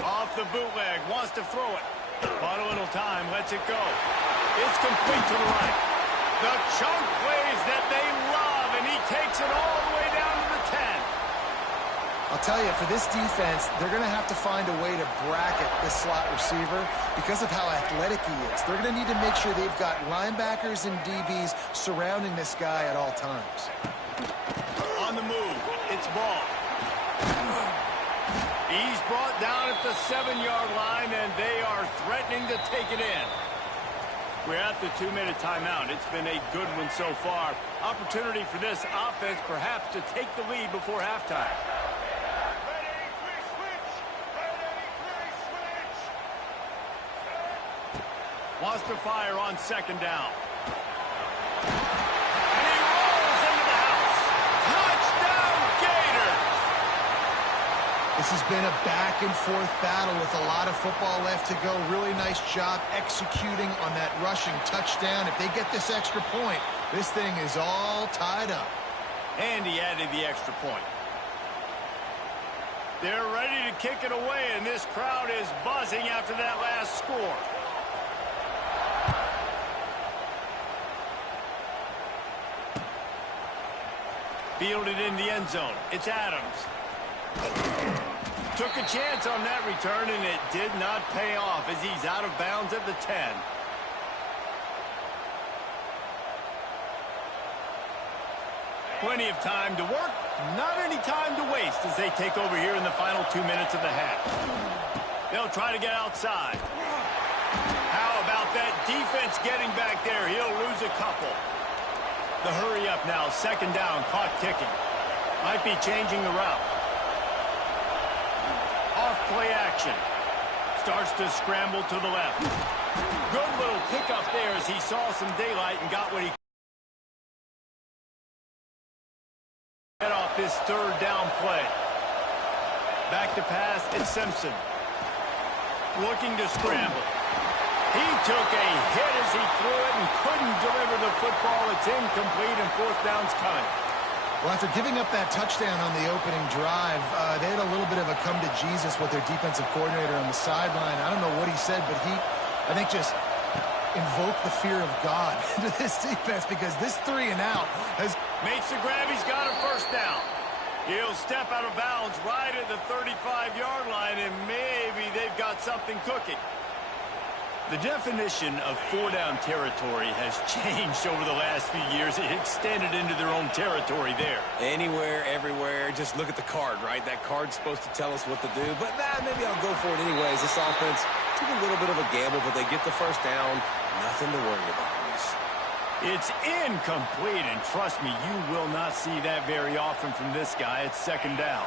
Off the bootleg, wants to throw it. Bought a little time, lets it go. It's complete to the right. The chunk plays that they love, and he takes it all the way down to the 10. I'll tell you, for this defense, they're going to have to find a way to bracket this slot receiver because of how athletic he is. They're going to need to make sure they've got linebackers and DBs surrounding this guy at all times. On the move, it's Ball. He's brought down at the 7-yard line, and they are threatening to take it in. We're at the 2-minute timeout. It's been a good one so far. Opportunity for this offense perhaps to take the lead before halftime. Wants to fire on 2nd down. And he rolls into the house. Touchdown, Gators! This has been a back-and-forth battle with a lot of football left to go. Really nice job executing on that rushing touchdown. If they get this extra point, this thing is all tied up. And he added the extra point. They're ready to kick it away, and this crowd is buzzing after that last score. Fielded in the end zone. It's Adams. Took a chance on that return, and it did not pay off as he's out of bounds at the 10. Plenty of time to work, not any time to waste as they take over here in the final 2 minutes of the half. They'll try to get outside. How about that defense getting back there? He'll lose a couple. The hurry up now, 2nd down, clock ticking. Might be changing the route. Off play action. Starts to scramble to the left. Good little pickup there as he saw some daylight and got what he get off this 3rd down play. Back to pass, it's Simpson. Looking to scramble. He took a hit as he threw it and couldn't deliver the football. It's incomplete and 4th down's coming. Well, after giving up that touchdown on the opening drive, they had a little bit of a come to Jesus with their defensive coordinator on the sideline. I don't know what he said, but he, I think, just invoked the fear of God into this defense because this 3 and out has... Makes the grab. He's got a 1st down. He'll step out of bounds right at the 35-yard line, and maybe they've got something cooking. The definition of 4-down territory has changed over the last few years. It extended into their own territory there. Anywhere, everywhere. Just look at the card, right? That card's supposed to tell us what to do. But maybe I'll go for it anyways. This offense took a little bit of a gamble, but they get the 1st down. Nothing to worry about, Reese. It's incomplete, and trust me, you will not see that very often from this guy. It's 2nd down.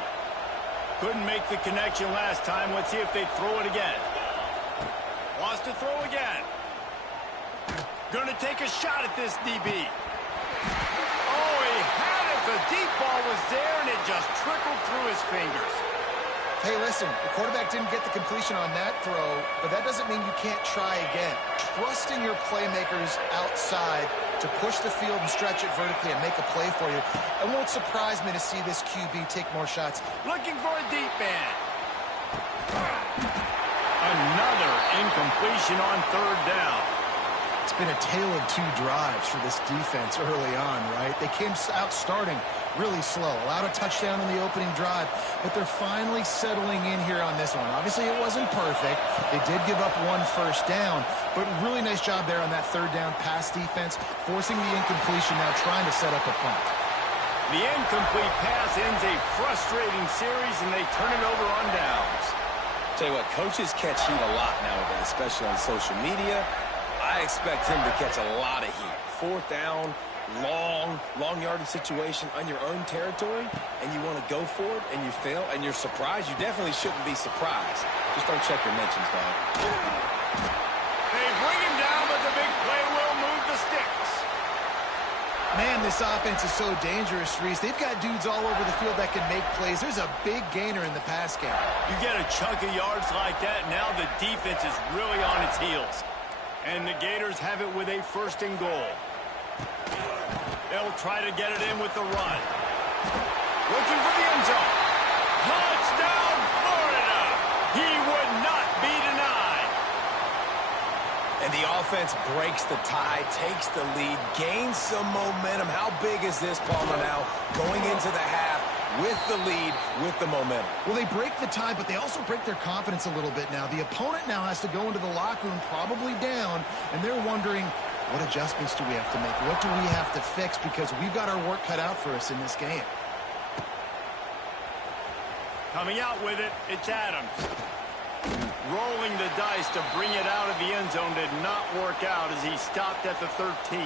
Couldn't make the connection last time. Let's see if they throw it again. Wants to throw again. Gonna take a shot at this DB. Oh, he had it. The deep ball was there, and it just trickled through his fingers. Hey, listen, the quarterback didn't get the completion on that throw, but that doesn't mean you can't try again. Trusting your playmakers outside to push the field and stretch it vertically and make a play for you. It won't surprise me to see this QB take more shots. Looking for a deep man. Another incompletion on 3rd down. It's been a tale of 2 drives for this defense early on, right? They came out starting really slow. Allowed a touchdown on the opening drive, but they're finally settling in here on this one. Obviously, it wasn't perfect. They did give up 1 1st down, but really nice job there on that 3rd down pass defense, forcing the incompletion, now trying to set up a punt. The incomplete pass ends a frustrating series, and they turn it over on downs. Tell you what, coaches catch heat a lot nowadays, especially on social media. I expect him to catch a lot of heat. 4th down, long yardage situation on your own territory, and you want to go for it, and you fail, and you're surprised, you definitely shouldn't be surprised. Just don't check your mentions, dog. They bring him down, but the big play will move the sticks. Man, this offense is so dangerous, Reese. They've got dudes all over the field that can make plays. There's a big gainer in the pass game. You get a chunk of yards like that, now the defense is really on its heels. And the Gators have it with a 1st and goal. They'll try to get it in with the run. Looking for the end zone. Touchdown, Florida! He would not be denied. And the offense breaks the tie, takes the lead, gains some momentum. How big is this, Palmer, now going into the half with the lead, with the momentum? Well, they break the tie, but they also break their confidence a little bit now. The opponent now has to go into the locker room probably down, and they're wondering, what adjustments do we have to make? What do we have to fix? Because we've got our work cut out for us in this game. Coming out with it, it's Adams. Rolling the dice to bring it out of the end zone did not work out as he stopped at the 13.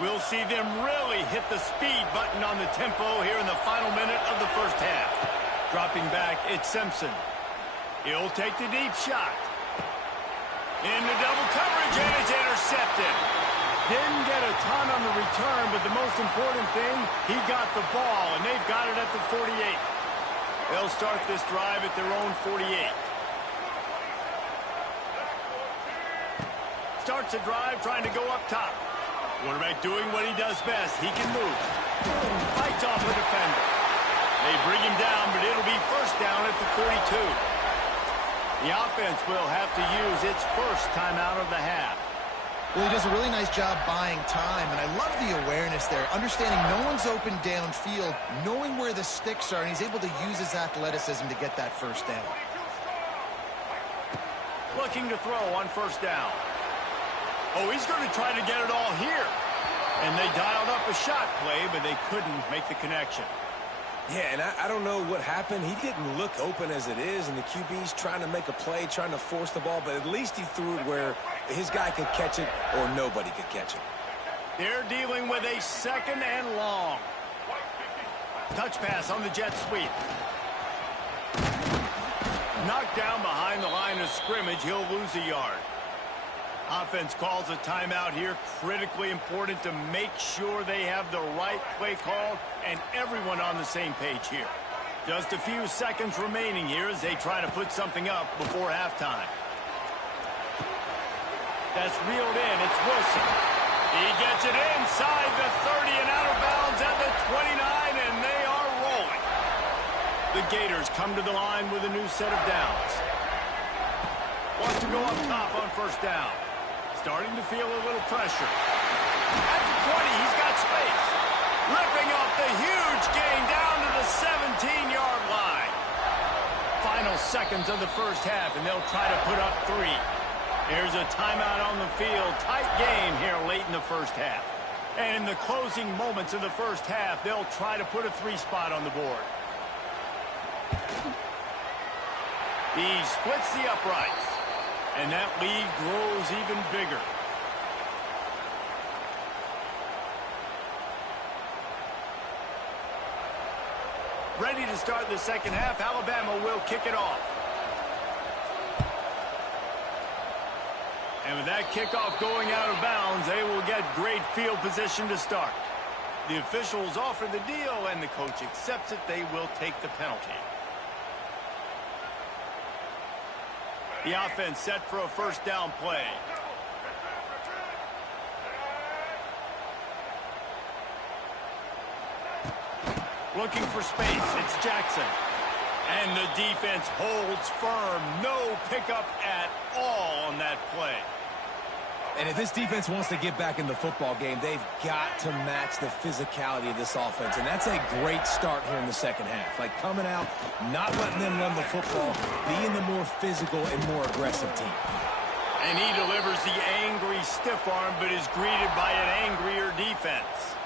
We'll see them really hit the speed button on the tempo here in the final minute of the 1st half. Dropping back, it's Simpson. He'll take the deep shot. Into double coverage, and it's intercepted. Didn't get a ton on the return, but the most important thing, he got the ball, and they've got it at the 48. They'll start this drive at their own 48. Starts a drive trying to go up top. Quarterback doing what he does best. He can move. Fights off a defender. They bring him down, but it'll be 1st down at the 42. The offense will have to use its 1st timeout of the half. Well, he does a really nice job buying time, and I love the awareness there, understanding no one's open downfield, knowing where the sticks are, and he's able to use his athleticism to get that 1st down. Looking to throw on 1st down. Oh, he's going to try to get it all here. And they dialed up a shot play, but they couldn't make the connection. Yeah, and I don't know what happened. He didn't look open as it is, and the QB's trying to make a play, trying to force the ball, but at least he threw it where his guy could catch it or nobody could catch it. They're dealing with a 2nd and long. Touch pass on the jet sweep. Knocked down behind the line of scrimmage. He'll lose a yard. Offense calls a timeout here. Critically important to make sure they have the right play called and everyone on the same page here. Just a few seconds remaining here as they try to put something up before halftime. That's reeled in. It's Wilson. He gets it inside the 30 and out of bounds at the 29, and they are rolling. The Gators come to the line with a new set of downs. Wants to go up top on 1st down. Starting to feel a little pressure. At the 20, he's got space. Ripping off the huge gain down to the 17-yard line. Final seconds of the 1st half, and they'll try to put up 3. Here's a timeout on the field. Tight game here late in the 1st half. And in the closing moments of the 1st half, they'll try to put a 3 spot on the board. He splits the uprights. And that lead grows even bigger. Ready to start the 2nd half. Alabama will kick it off. And with that kickoff going out of bounds, they will get great field position to start. The officials offer the deal, and the coach accepts it. They will take the penalty. The offense set for a 1st down play. Looking for space. It's Jackson. And the defense holds firm. No pickup at all on that play. And if this defense wants to get back in the football game, they've got to match the physicality of this offense. And that's a great start here in the 2nd half. Like coming out, not letting them run the football, being the more physical and more aggressive team. And he delivers the angry stiff arm, but is greeted by an angrier defense.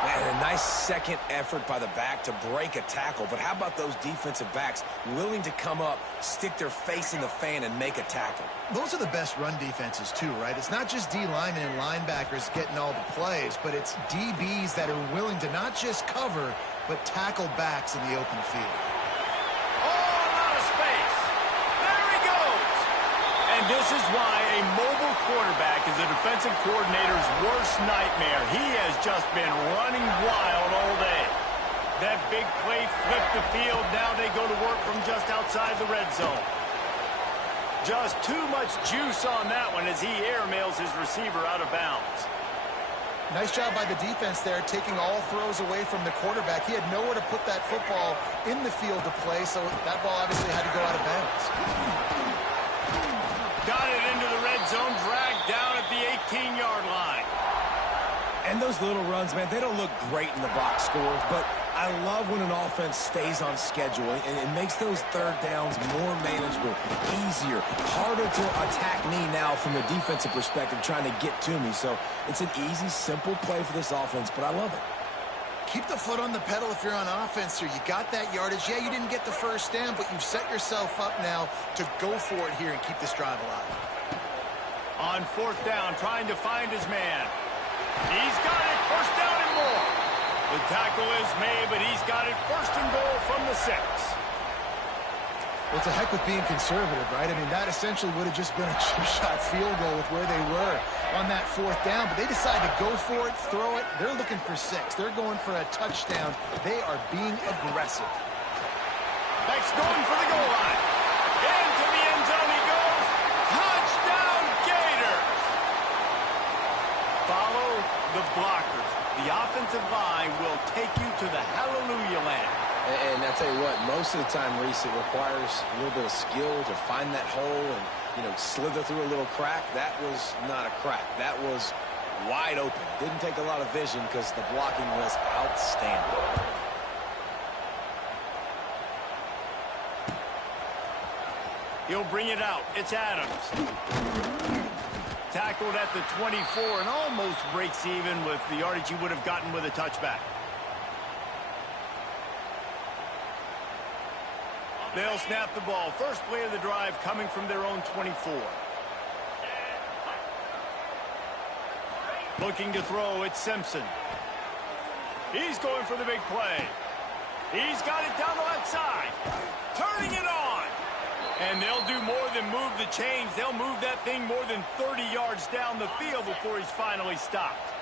And Nice second effort by the back to break a tackle. But how about those defensive backs willing to come up, stick their face in the fan, and make a tackle? Those are the best run defenses, too, right? It's not just D linemen and linebackers getting all the plays, but it's DBs that are willing to not just cover, but tackle backs in the open field. And this is why a mobile quarterback is a defensive coordinator's worst nightmare. He has just been running wild all day. That big play flipped the field. Now they go to work from just outside the red zone. Just too much juice on that one as he airmails his receiver out of bounds. Nice job by the defense there, taking all throws away from the quarterback. He had nowhere to put that football in the field to play, so that ball obviously had to go out of bounds. Got it into the red zone, dragged down at the 18-yard line. And those little runs, man, they don't look great in the box score, but I love when an offense stays on schedule, and it makes those third downs more manageable, easier, harder to attack me now from a defensive perspective trying to get to me. So it's an easy, simple play for this offense, but I love it. Keep the foot on the pedal if you're on offense here. You got that yardage. Yeah, you didn't get the first down, but you've set yourself up now to go for it here and keep this drive alive. On fourth down, trying to find his man. He's got it, first down and more. The tackle is made, but he's got it first and goal from the 6. Well, it's a heck with being conservative, right? I mean, that essentially would have just been a chip shot field goal with where they were on that fourth down, but they decide to go for it, throw it. They're looking for 6. They're going for a touchdown. They are being aggressive. Beck's going for the goal line. Into the end zone he goes. Touchdown, Gators! Follow the blockers. The offensive line will take you to the hallelujah land. And I tell you what, most of the time, Reese, it requires a little bit of skill to find that hole and, slither through a little crack. That was not a crack. That was wide open. Didn't take a lot of vision because the blocking was outstanding. He'll bring it out. It's Adams. Tackled at the 24 and almost breaks even with the yardage he would have gotten with a touchback. They'll snap the ball. First play of the drive coming from their own 24. Looking to throw, it's Simpson. He's going for the big play. He's got it down the left side. Turning it on. And they'll do more than move the chains. They'll move that thing more than 30 yards down the field before he's finally stopped.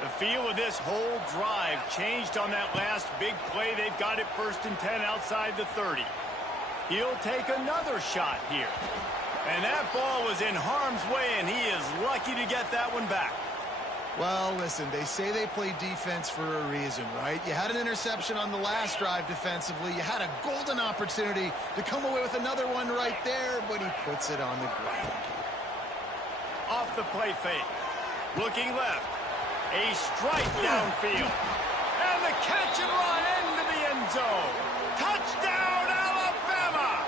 The feel of this whole drive changed on that last big play. They've got it first and 10 outside the 30. He'll take another shot here. And that ball was in harm's way, and he is lucky to get that one back. Well, listen, they say they play defense for a reason, right? You had an interception on the last drive defensively. You had a golden opportunity to come away with another one right there, but he puts it on the ground. Off the play fake. Looking left. A strike downfield. And the catch and run into the end zone. Touchdown, Alabama!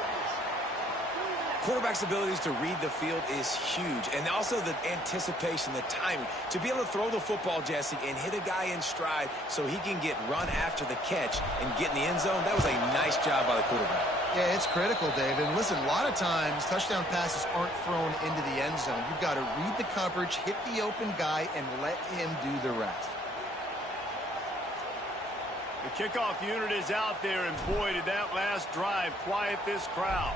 Quarterback's abilities to read the field is huge, and also the anticipation, the timing. To be able to throw the football, Jesse, and hit a guy in stride so he can get run after the catch and get in the end zone, that was a nice job by the quarterback. Yeah, it's critical, Dave. And listen, a lot of times touchdown passes aren't thrown into the end zone. You've got to read the coverage, hit the open guy, and let him do the rest. The kickoff unit is out there, and boy, did that last drive quiet this crowd.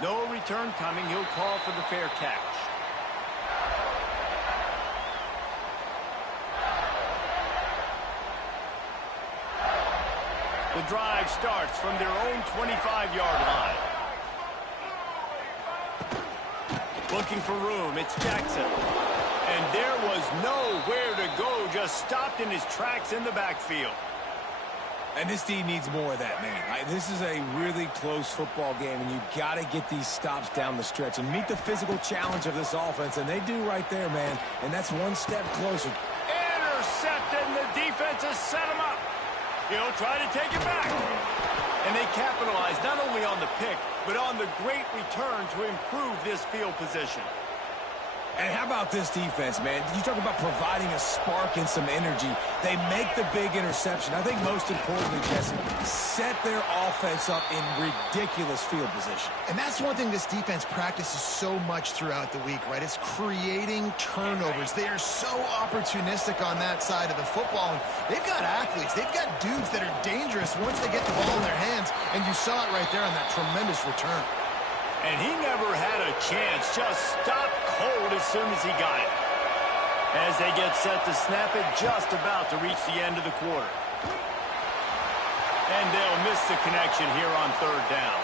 No return coming. He'll call for the fair catch. The drive starts from their own 25-yard line. Looking for room. It's Jackson. And there was nowhere to go. Just stopped in his tracks in the backfield. And this team needs more of that, man. This is a really close football game, and you've got to get these stops down the stretch and meet the physical challenge of this offense, and they do right there, man. And that's one step closer. Intercepted, and the defense has set him up. He'll try to take it back. And they capitalize not only on the pick, but on the great return to improve this field position. And how about this defense, man? You talk about providing a spark and some energy. They make the big interception. I think most importantly, Jesse, set their offense up in ridiculous field position. And that's one thing this defense practices so much throughout the week, right? It's creating turnovers. They are so opportunistic on that side of the football. And they've got athletes. They've got dudes that are dangerous once they get the ball in their hands. And you saw it right there on that tremendous return. And he never had a chance, just stopped cold as soon as he got it. As they get set to snap it, just about to reach the end of the quarter. And they'll miss the connection here on third down.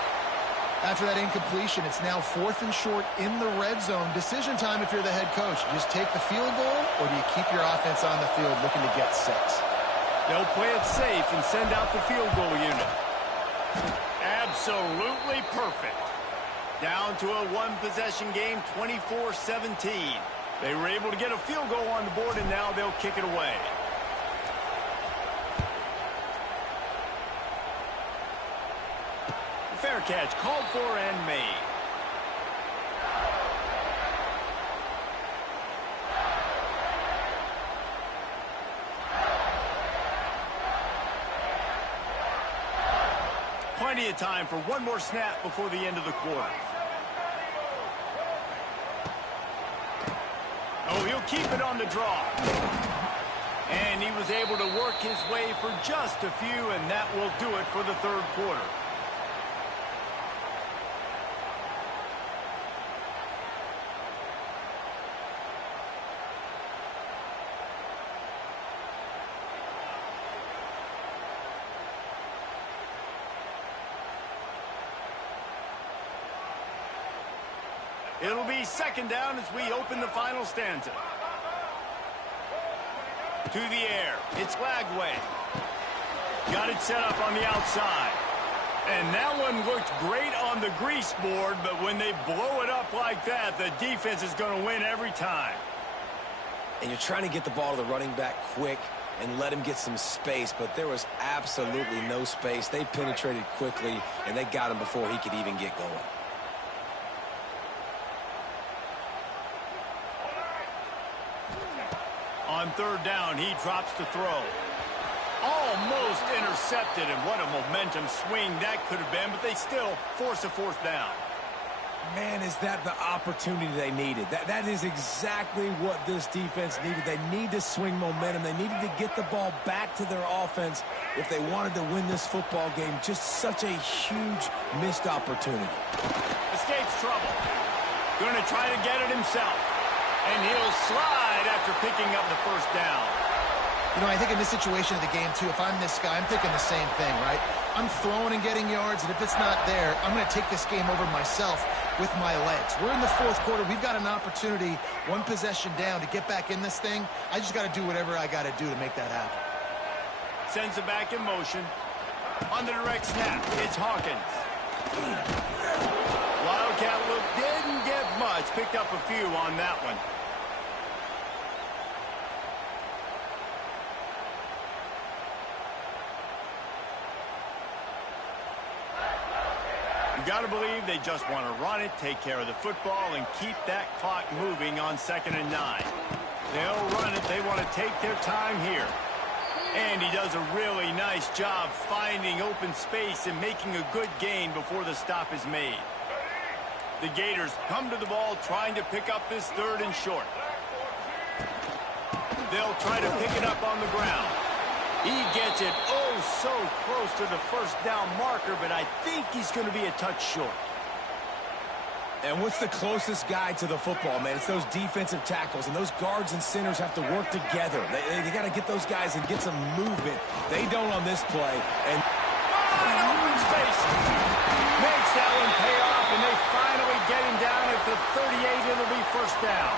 After that incompletion, it's now 4th and short in the red zone. Decision time if you're the head coach. You just take the field goal, or do you keep your offense on the field looking to get 6? They'll play it safe and send out the field goal unit. Absolutely perfect. Down to a one-possession game, 24-17. They were able to get a field goal on the board, and now they'll kick it away. Fair catch called for and made. Plenty of time for one more snap before the end of the quarter. Oh, he'll keep it on the draw. And he was able to work his way for just a few, and that will do it for the third quarter. It'll be second down as we open the final stanza. To the air. It's Lagway. Got it set up on the outside. And that one looked great on the grease board, but when they blow it up like that, the defense is going to win every time. And you're trying to get the ball to the running back quick and let him get some space, but there was absolutely no space. They penetrated quickly, and they got him before he could even get going. On third down, he drops to throw. Almost intercepted, and what a momentum swing that could have been, but they still force a fourth down. Man, is that the opportunity they needed. That is exactly what this defense needed. They need to swing momentum. They needed to get the ball back to their offense if they wanted to win this football game. Just such a huge missed opportunity. Escapes trouble. Going to try to get it himself. And he'll slide after picking up the first down. You know, I think in this situation of the game, too, if I'm this guy, I'm thinking the same thing, right? I'm throwing and getting yards, and if it's not there, I'm going to take this game over myself with my legs. We're in the fourth quarter. We've got an opportunity, one possession down, to get back in this thing. I just got to do whatever I got to do to make that happen. Sends it back in motion. On the direct snap, it's Hawkins. Wildcat look didn't get much. Picked up a few on that one. You got to believe they just want to run it, take care of the football, and keep that clock moving on 2nd and 9. They'll run it. They want to take their time here. And he does a really nice job finding open space and making a good gain before the stop is made. The Gators come to the ball trying to pick up this 3rd and short. They'll try to pick it up on the ground. He gets it so close to the first down marker, but I think he's going to be a touch short. And what's the closest guy to the football, man? It's those defensive tackles, and those guards and centers have to work together. They got to get those guys and get some movement. They don't on this play. And open space. Makes that one pay off, and they finally get him down at the 38. It'll be first down.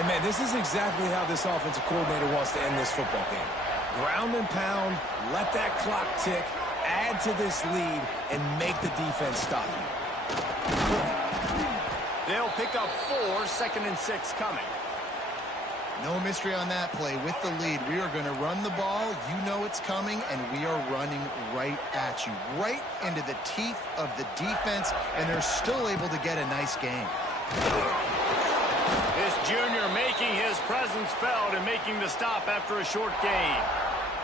And, man, this is exactly how this offensive coordinator wants to end this football game. Ground and pound, let that clock tick, add to this lead, and make the defense stop you. They'll pick up 4, 2nd and 6 coming. No mystery on that play. With the lead, we are going to run the ball. You know it's coming, and we are running right at you, right into the teeth of the defense, and they're still able to get a nice game. Jr. making his presence felt and making the stop after a short gain.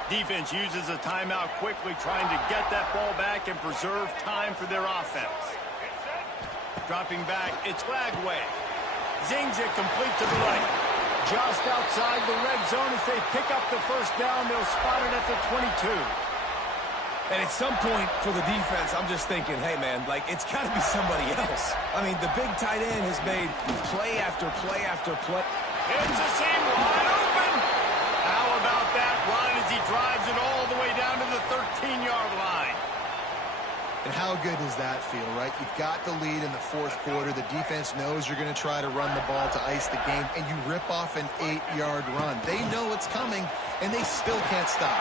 Defense uses a timeout quickly, trying to get that ball back and preserve time for their offense. Dropping back, it's Lagway. Zings it complete to the right. Just outside the red zone as they pick up the first down. They'll spot it at the 22. And at some point for the defense, I'm just thinking, hey, man, like, it's got to be somebody else. I mean, the big tight end has made play after play after play. It's a seam wide open. How about that run as he drives it all the way down to the 13-yard line? And how good does that feel, right? You've got the lead in the fourth quarter. The defense knows you're going to try to run the ball to ice the game, and you rip off an 8-yard run. They know it's coming, and they still can't stop.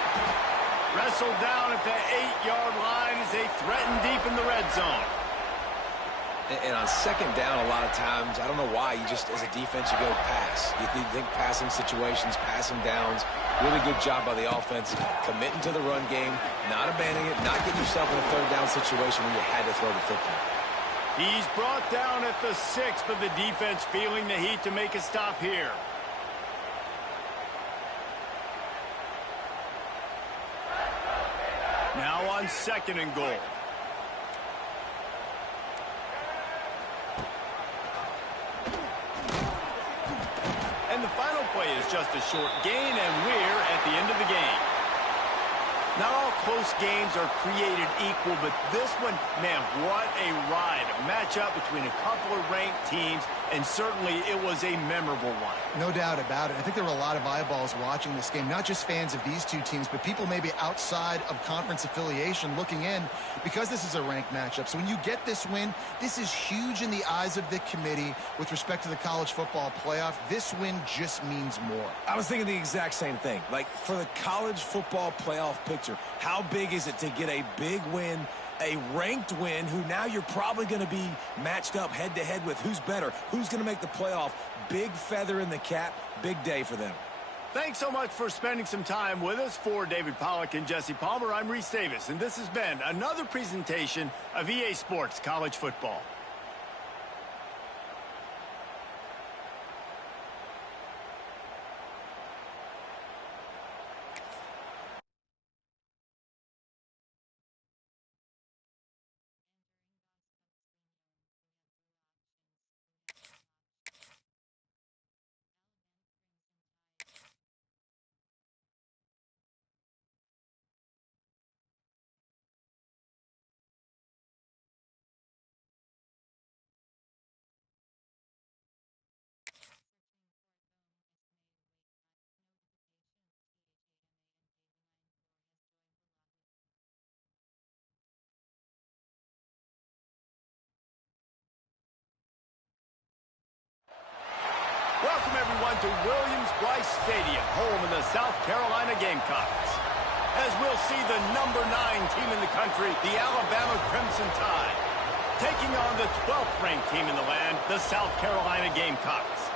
Wrestled down at the 8-yard line as they threaten deep in the red zone. And on second down, a lot of times, I don't know why, you just, as a defense, you go pass. You think passing situations, passing downs. Really good job by the offense, committing to the run game, not abandoning it, not getting yourself in a third down situation where you had to throw the football. He's brought down at the 6, but the defense feeling the heat to make a stop here. Now on second and goal. And the final play is just a short gain, and we're at the end of the game. Not all close games are created equal, but this one, man, what a ride. A matchup between a couple of ranked teams, and certainly it was a memorable one. No doubt about it. I think there were a lot of eyeballs watching this game, not just fans of these two teams, but people maybe outside of conference affiliation looking in because this is a ranked matchup. So when you get this win, this is huge in the eyes of the committee with respect to the college football playoff. This win just means more. I was thinking the exact same thing. Like, for the college football playoff picture, how big is it to get a big win, a ranked win, who now you're probably going to be matched up head-to-head with who's better, who's going to make the playoff. Big feather in the cap, big day for them. Thanks so much for spending some time with us. For David Pollack and Jesse Palmer, I'm Reese Davis, and this has been another presentation of EA Sports College Football. Welcome, everyone, to Williams-Brice Stadium, home of the South Carolina Gamecocks. As we'll see the number 9 team in the country, the Alabama Crimson Tide, taking on the 12th ranked team in the land, the South Carolina Gamecocks.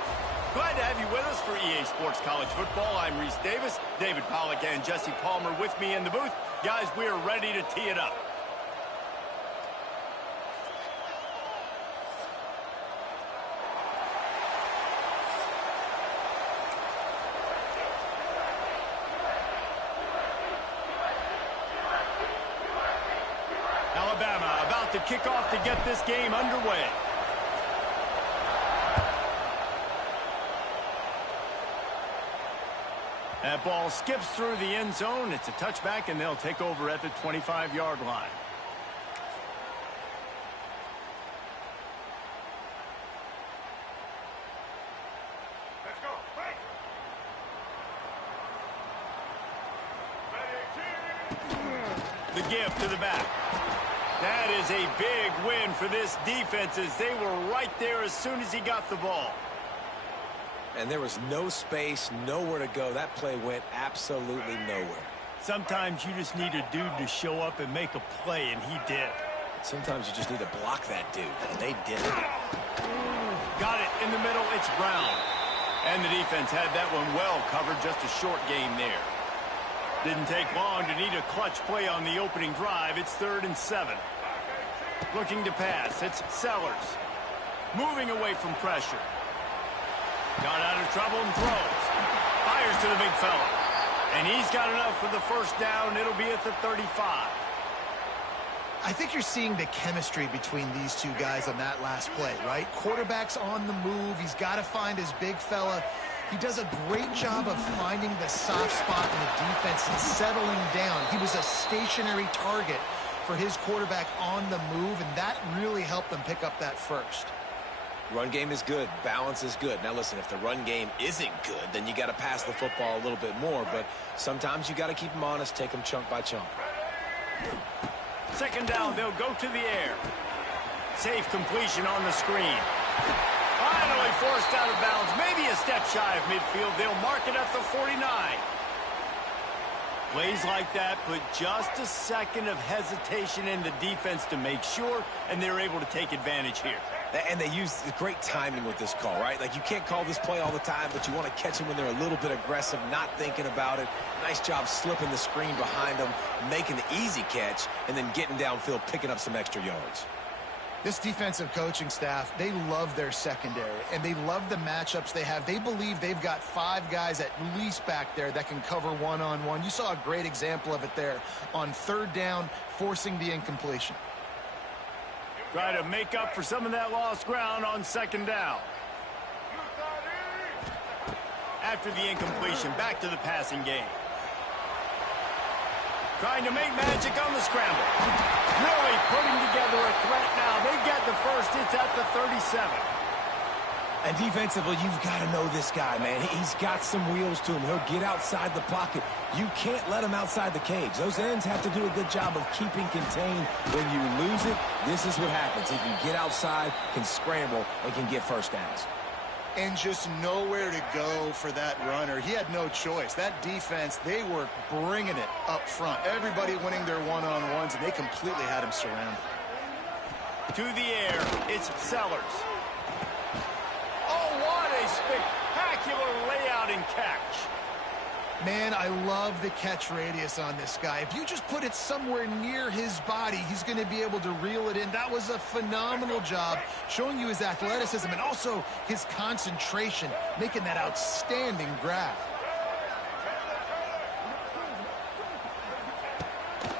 Glad to have you with us for EA Sports College Football. I'm Reese Davis, David Pollack and Jesse Palmer with me in the booth. Guys, we are ready to tee it up. Alabama about to kick off to get this game underway. That ball skips through the end zone. It's a touchback, and they'll take over at the 25-yard line. Let's go. The give to the back. That is a big win for this defense as they were right there as soon as he got the ball. And there was no space, nowhere to go. That play went absolutely nowhere. Sometimes you just need a dude to show up and make a play, and he did. Sometimes you just need to block that dude, and they did it. Got it in the middle. It's Brown. And the defense had that one well covered. Just a short game there. Didn't take long to need a clutch play on the opening drive. It's 3rd and 7. Looking to pass. It's Sellers. Moving away from pressure. Got trouble and throws. Fires to the big fella. And he's got enough for the first down. It'll be at the 35. I think you're seeing the chemistry between these two guys on that last play, right? Quarterback's on the move. He's got to find his big fella. He does a great job of finding the soft spot in the defense and settling down. He was a stationary target for his quarterback on the move, and that really helped them pick up that first. Run game is good. Balance is good. Now, listen, if the run game isn't good, then you got to pass the football a little bit more. But sometimes you got to keep them honest, take them chunk by chunk. Second down, they'll go to the air. Safe completion on the screen. Finally forced out of bounds. Maybe a step shy of midfield. They'll mark it at the 49. Plays like that put just a second of hesitation in the defense to make sure, and they're able to take advantage here. And they use great timing with this call, right? Like, you can't call this play all the time, but you want to catch them when they're a little bit aggressive, not thinking about it. Nice job slipping the screen behind them, making the easy catch, and then getting downfield, picking up some extra yards. This defensive coaching staff, they love their secondary, and they love the matchups they have. They believe they've got 5 guys at least back there that can cover one-on-one. You saw a great example of it there on third down, forcing the incompletion. Try to make up for some of that lost ground on second down. After the incompletion, back to the passing game. Trying to make magic on the scramble. Really putting together a threat now. They get the first. It's at the 37. And defensively, you've got to know this guy, man. He's got some wheels to him. He'll get outside the pocket. You can't let him outside the cage. Those ends have to do a good job of keeping contained. When you lose it, this is what happens. He can get outside, can scramble, and can get first downs. And just nowhere to go for that runner. He had no choice. That defense, they were bringing it up front. Everybody winning their one-on-ones, and they completely had him surrounded. To the air, it's Sellers. Oh, what a spectacular layout and catch. Man, I love the catch radius on this guy. If you just put it somewhere near his body, he's going to be able to reel it in. That was a phenomenal job, showing you his athleticism and also his concentration, making that outstanding grab.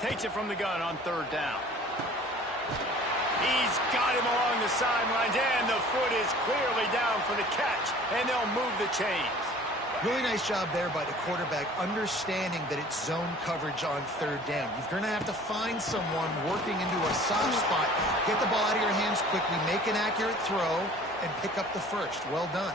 Takes it from the gun on third down. He's got him along the sidelines, and the foot is clearly down for the catch, and they'll move the chains. Really nice job there by the quarterback, understanding that it's zone coverage on third down. You're going to have to find someone working into a soft spot, get the ball out of your hands quickly, make an accurate throw, and pick up the first. Well done.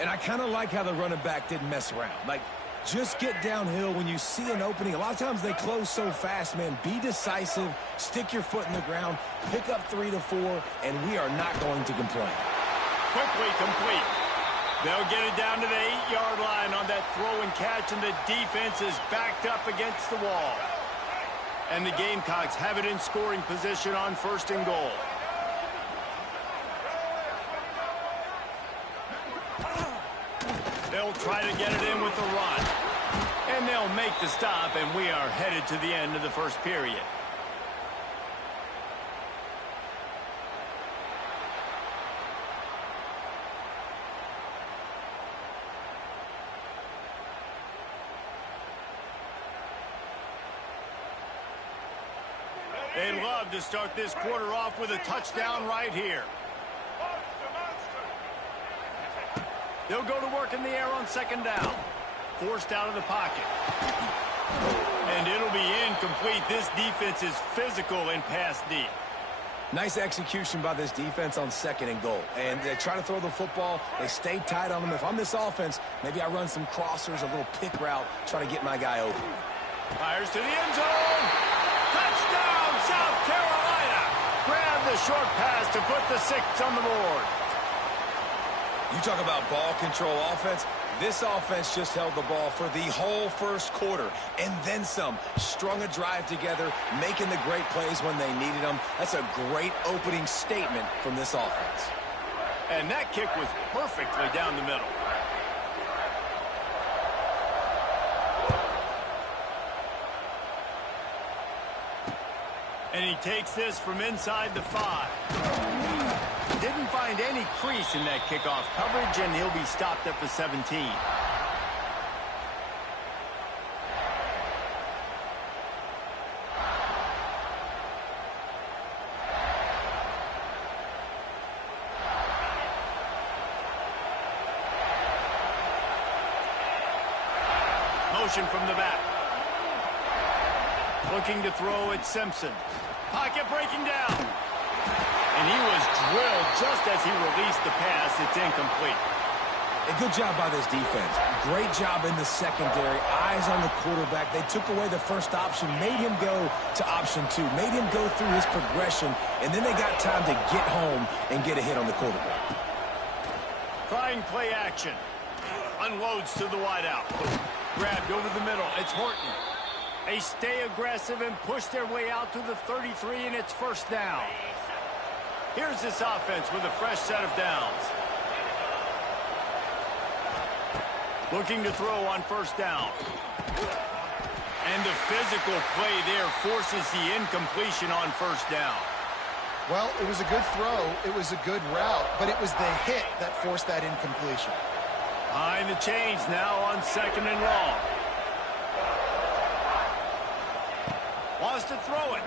And I kind of like how the running back didn't mess around. Like, just get downhill when you see an opening. A lot of times they close so fast, man. Be decisive, stick your foot in the ground, pick up 3 to 4, and we are not going to complain. Quickly complete. They'll get it down to the 8-yard line on that throw and catch, and the defense is backed up against the wall. And the Gamecocks have it in scoring position on first and goal. They'll try to get it in with the run. And they'll make the stop, and we are headed to the end of the first period. They'd love to start this quarter off with a touchdown right here. They'll go to work in the air on second down. Forced out of the pocket. And it'll be incomplete. This defense is physical and pass deep. Nice execution by this defense on second and goal. And they try to throw the football. They stay tight on them. If I'm this offense, maybe I run some crossers, a little pick route, try to get my guy open. Fires to the end zone. Touchdown, South Carolina. Grab the short pass to put the 6 on the board. You talk about ball control offense. This offense just held the ball for the whole first quarter and then some. Strung a drive together, making the great plays when they needed them. That's a great opening statement from this offense. And that kick was perfectly down the middle. And he takes this from inside the 5. Did Didn't find any crease in that kickoff coverage, and he'll be stopped at the 17. Motion from the back. Looking to throw at Simpson. Pocket breaking down. And he was drilled just as he released the pass. It's incomplete. A good job by this defense. Great job in the secondary. Eyes on the quarterback. They took away the first option, made him go to option 2, made him go through his progression, and then they got time to get home and get a hit on the quarterback. Trying play action. Unloads to the wideout. Grabbed over the middle. It's Horton. They stay aggressive and push their way out to the 33, and it's first down. Here's this offense with a fresh set of downs. Looking to throw on first down. And the physical play there forces the incompletion on first down. Well, it was a good throw. It was a good route, but it was the hit that forced that incompletion. Behind the chains now on second and long. Wants to throw it.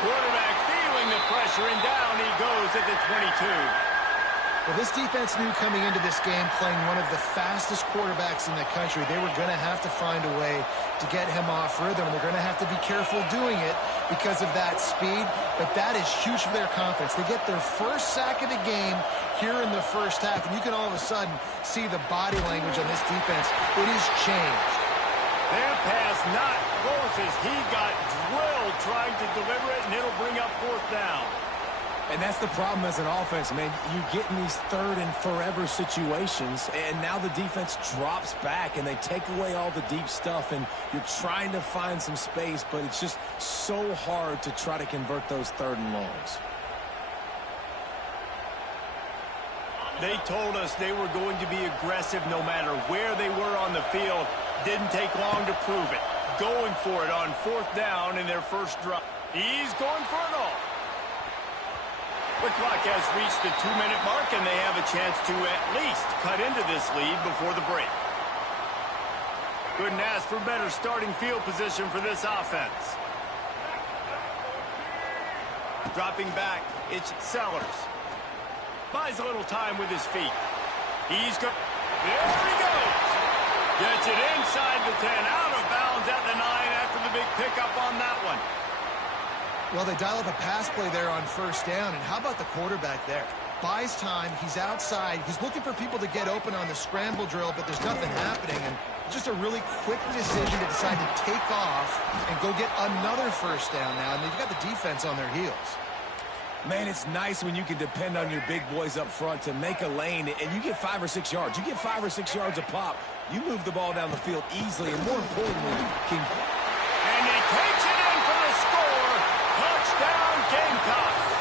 Quarterback feeling the pressure, and down he goes at the 22. Well, this defense knew coming into this game, playing one of the fastest quarterbacks in the country, they were going to have to find a way to get him off rhythm. They're going to have to be careful doing it because of that speed, but that is huge for their confidence. They get their first sack of the game here in the first half, and you can all of a sudden see the body language on this defense. It has changed. Their pass not close as he got drilled trying to deliver it, and it'll bring up fourth down. And that's the problem as an offense, man. You get in these third and forever situations, and now the defense drops back, and they take away all the deep stuff, and you're trying to find some space, but it's just so hard to try to convert those third and longs. They told us they were going to be aggressive no matter where they were on the field. Didn't take long to prove it. Going for it on fourth down in their first drive. He's going for it all. The clock has reached the 2-minute mark, and they have a chance to at least cut into this lead before the break. Couldn't ask for better starting field position for this offense. Dropping back, it's Sellers. Buys a little time with his feet. He's good. There he goes. Gets it inside the 10, out of bounds at the 9 after the big pickup on that one. Well, they dial up a pass play there on first down, and how about the quarterback there? Buys time, he's outside, he's looking for people to get open on the scramble drill, but there's nothing happening, and just a really quick decision to decide to take off and go get another first down now, and they've got the defense on their heels. Man, it's nice when you can depend on your big boys up front to make a lane, and you get 5 or 6 yards. You get 5 or 6 yards a pop. You move the ball down the field easily, and more importantly, can... And he takes it in for the score. Touchdown, Gamecocks.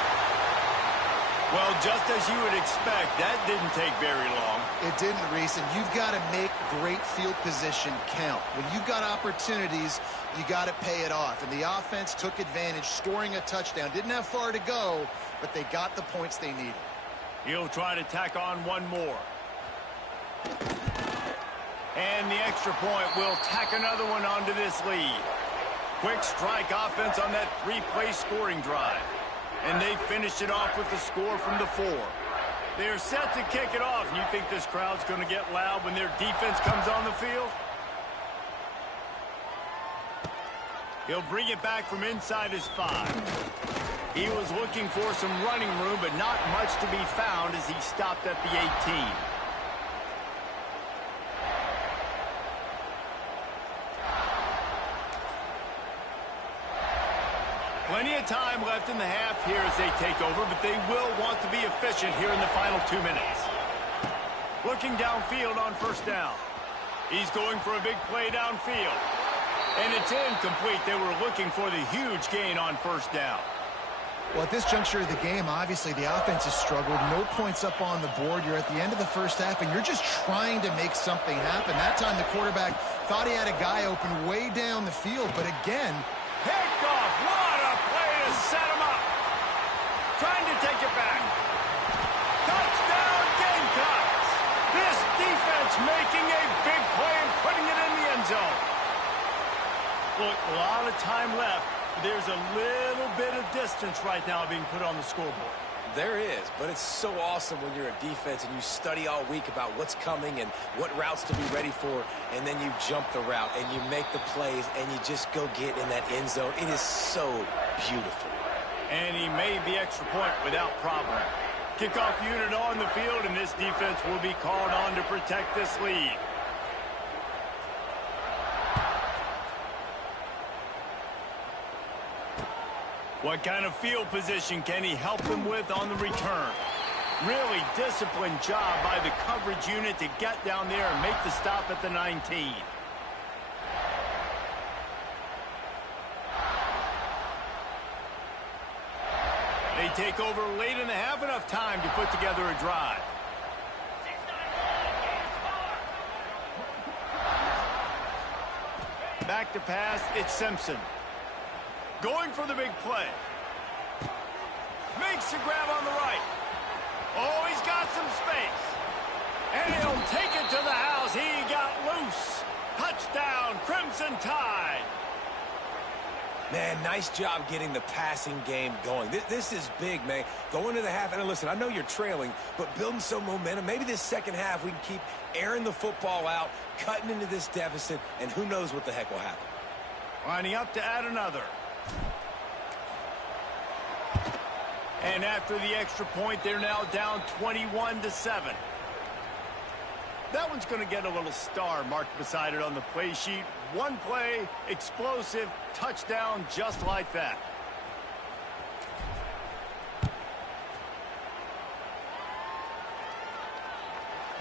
Well, just as you would expect, that didn't take very long. It didn't, Reese, and you've got to make great field position count. When you've got opportunities, you got to pay it off. And the offense took advantage, scoring a touchdown. Didn't have far to go, but they got the points they needed. He'll try to tack on one more. And the extra point will tack another one onto this lead. Quick strike offense on that 3-play scoring drive. And they finished it off with the score from the 4. They're set to kick it off. And you think this crowd's going to get loud when their defense comes on the field? He'll bring it back from inside his 5. He was looking for some running room, but not much to be found as he stopped at the 18. Plenty of time left in the half here as they take over, but they will want to be efficient here in the final 2 minutes. Looking downfield on first down. He's going for a big play downfield. And it's incomplete. They were looking for the huge gain on first down. Well, at this juncture of the game, obviously the offense has struggled. No points up on the board. You're at the end of the first half, and you're just trying to make something happen. That time the quarterback thought he had a guy open way down the field, but again... Picked off. What a play to set him up. Trying to take it back. making a big play and putting it in the end zone. Look, a lot of time left. There's a little bit of distance right now being put on the scoreboard. There is, but it's so awesome when you're a defense and you study all week about what's coming and what routes to be ready for, and then you jump the route and you make the plays and you just go get in that end zone. It is so beautiful. And he made the extra point without problem. Kickoff unit on the field, and this defense will be called on to protect this lead. What kind of field position can he help them with on the return? Really disciplined job by the coverage unit to get down there and make the stop at the 19. They take over late in the half, enough time to put together a drive. Back to pass, it's Simpson. Going for the big play. Makes the grab on the right. Oh, he's got some space. And he'll take it to the house. He got loose. Touchdown, Crimson Tide. Man, nice job getting the passing game going. This is big, man. Going to the half, and listen, I know you're trailing, but building some momentum. Maybe this second half we can keep airing the football out, cutting into this deficit, and who knows what the heck will happen. Lining up to add another. And after the extra point, they're now down 21-7. That one's going to get a little star marked beside it on the play sheet. One play, explosive, touchdown, just like that.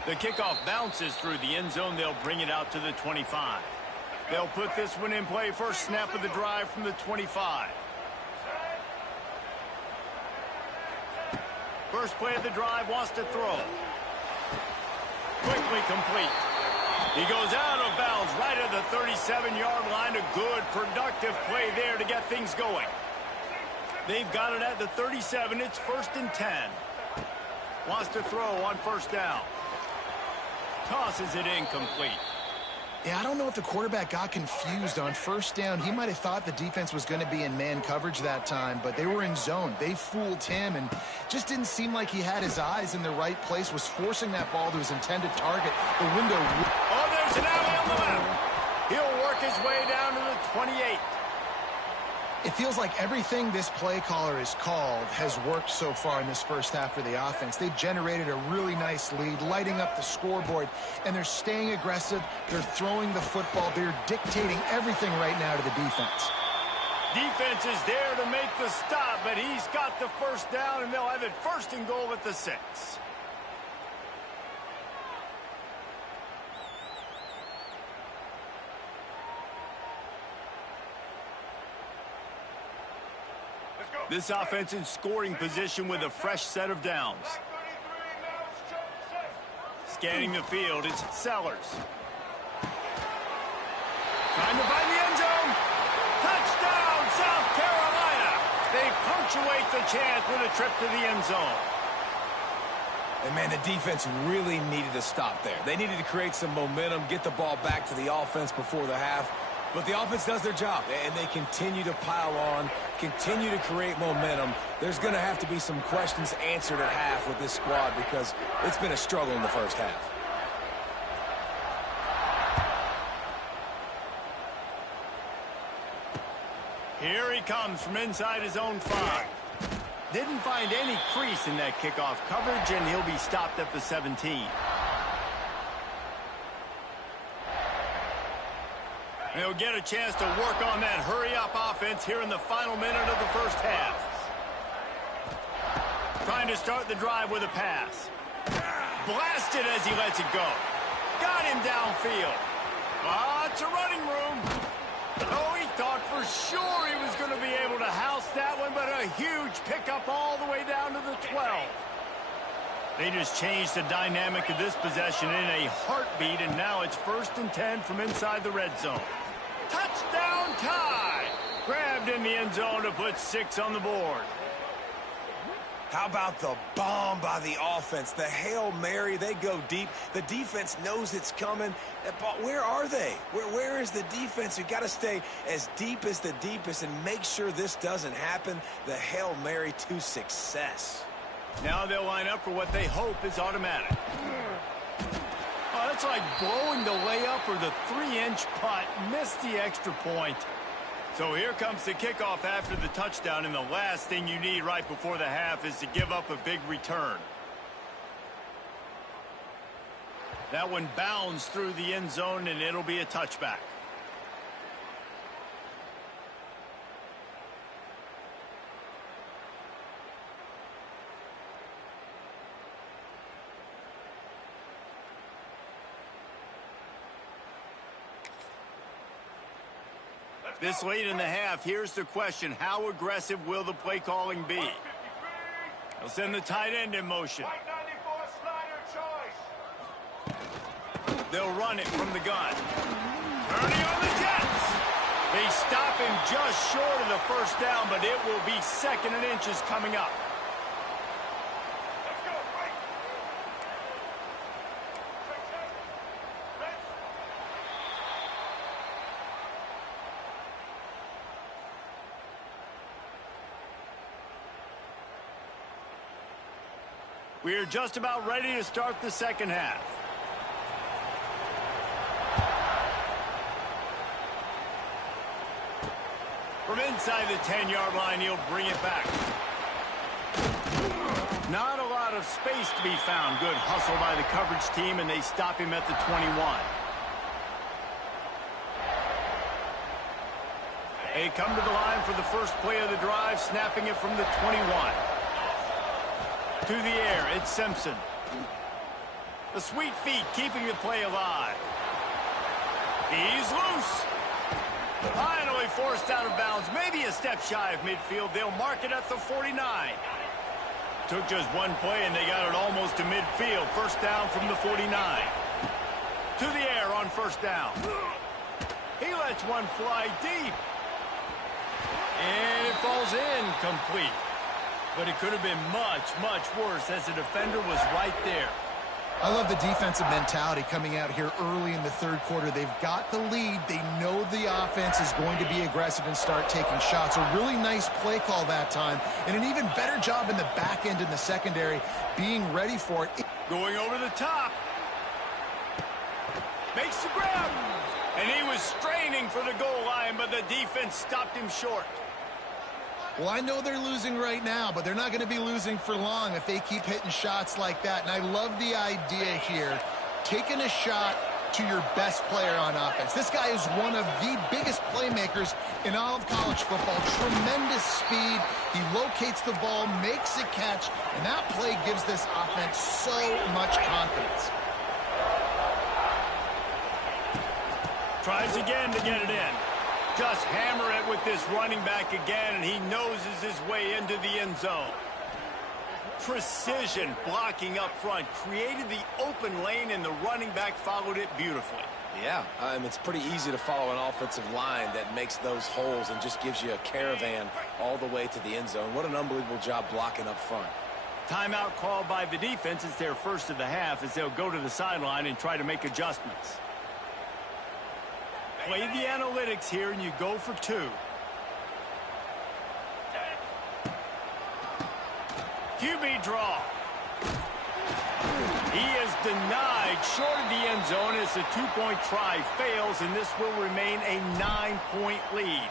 The kickoff bounces through the end zone. They'll bring it out to the 25. They'll put this one in play. First snap of the drive from the 25. First play of the drive, wants to throw. Quickly complete. He goes out of bounds right at the 37-yard line. A good, productive play there to get things going. They've got it at the 37. It's 1st and 10. Wants to throw on first down. Tosses it incomplete. Yeah, I don't know if the quarterback got confused on first down. He might have thought the defense was going to be in man coverage that time, but they were in zone. They fooled him and just didn't seem like he had his eyes in the right place, was forcing that ball to his intended target. The window... Oh, there's an alley on the left. He'll work his way down to the 28. It feels like everything this play caller has called has worked so far in this first half for the offense. They've generated a really nice lead, lighting up the scoreboard, and they're staying aggressive. They're throwing the football. They're dictating everything right now to the defense. Defense is there to make the stop, but he's got the first down, and they'll have it 1st and goal at the 6. This offense in scoring position with a fresh set of downs. Scanning the field, it's Sellers. Trying to find the end zone. Touchdown, South Carolina. They punctuate the chance with a trip to the end zone. And, man, the defense really needed to stop there. They needed to create some momentum, get the ball back to the offense before the half. But the offense does their job, and they continue to pile on, continue to create momentum. There's going to have to be some questions answered at half with this squad because it's been a struggle in the first half. Here he comes from inside his own 5. Didn't find any crease in that kickoff coverage, and he'll be stopped at the 17. They'll get a chance to work on that hurry-up offense here in the final minute of the first half. Trying to start the drive with a pass. Blasted as he lets it go. Got him downfield. Lots of running room. Oh, he thought for sure he was going to be able to house that one, but a huge pickup all the way down to the 12. They just changed the dynamic of this possession in a heartbeat, and now it's 1st and 10 from inside the red zone. Touchdown Tide! Grabbed in the end zone to put 6 on the board. How about the bomb by the offense? The Hail Mary, they go deep. The defense knows it's coming. But where are they? Where is the defense? You got to stay as deep as the deepest and make sure this doesn't happen. The Hail Mary to success. Now they'll line up for what they hope is automatic. Oh, that's like blowing the layup or the 3-inch putt. Missed the extra point. So here comes the kickoff after the touchdown, and the last thing you need right before the half is to give up a big return. That one bounds through the end zone, and it'll be a touchback. This late in the half, here's the question. How aggressive will the play calling be? They'll send the tight end in motion. They'll run it from the gun. Turning on the Jets. They stop him just short of the first down, but it will be 2nd and inches coming up. We are just about ready to start the second half. From inside the 10-yard line, he'll bring it back. Not a lot of space to be found. Good hustle by the coverage team, and they stop him at the 21. They come to the line for the first play of the drive, snapping it from the 21. To the air, it's Simpson. The sweet feet keeping the play alive. He's loose. Finally forced out of bounds, maybe a step shy of midfield. They'll mark it at the 49. Took just one play, and they got it almost to midfield. First down from the 49. To the air on first down. He lets one fly deep. And it falls incomplete. But it could have been much, much worse as the defender was right there. I love the defensive mentality coming out here early in the third quarter. They've got the lead. They know the offense is going to be aggressive and start taking shots. A really nice play call that time, and an even better job in the back end in the secondary being ready for it. Going over the top. Makes the grab. And he was straining for the goal line, but the defense stopped him short. Well, I know they're losing right now, but they're not going to be losing for long if they keep hitting shots like that. And I love the idea here, taking a shot to your best player on offense. This guy is one of the biggest playmakers in all of college football. Tremendous speed. He locates the ball, makes a catch, and that play gives this offense so much confidence. Tries again to get it in. Just hammer it with this running back again, and he noses his way into the end zone. Precision blocking up front, created the open lane, and the running back followed it beautifully. Yeah, it's pretty easy to follow an offensive line that makes those holes and just gives you a caravan all the way to the end zone. What an unbelievable job blocking up front. Timeout called by the defense. It's their first of the half as they'll go to the sideline and try to make adjustments. Play the analytics here, and you go for 2. QB draw. He is denied short of the end zone as the 2-point try fails, and this will remain a 9-point lead.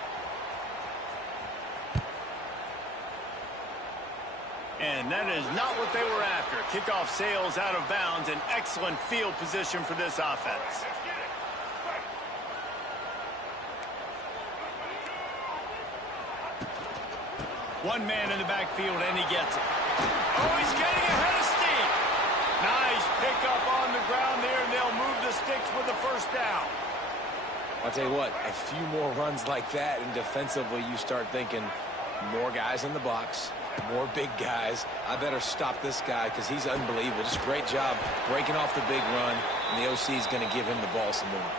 And that is not what they were after. Kickoff sails out of bounds, an excellent field position for this offense. One man in the backfield, and he gets it. Oh, he's getting ahead of steam. Nice pickup on the ground there, and they'll move the sticks with the first down. I'll tell you what, a few more runs like that, and defensively you start thinking more guys in the box, more big guys. I better stop this guy because he's unbelievable. Just great job breaking off the big run, and the OC is going to give him the ball some more.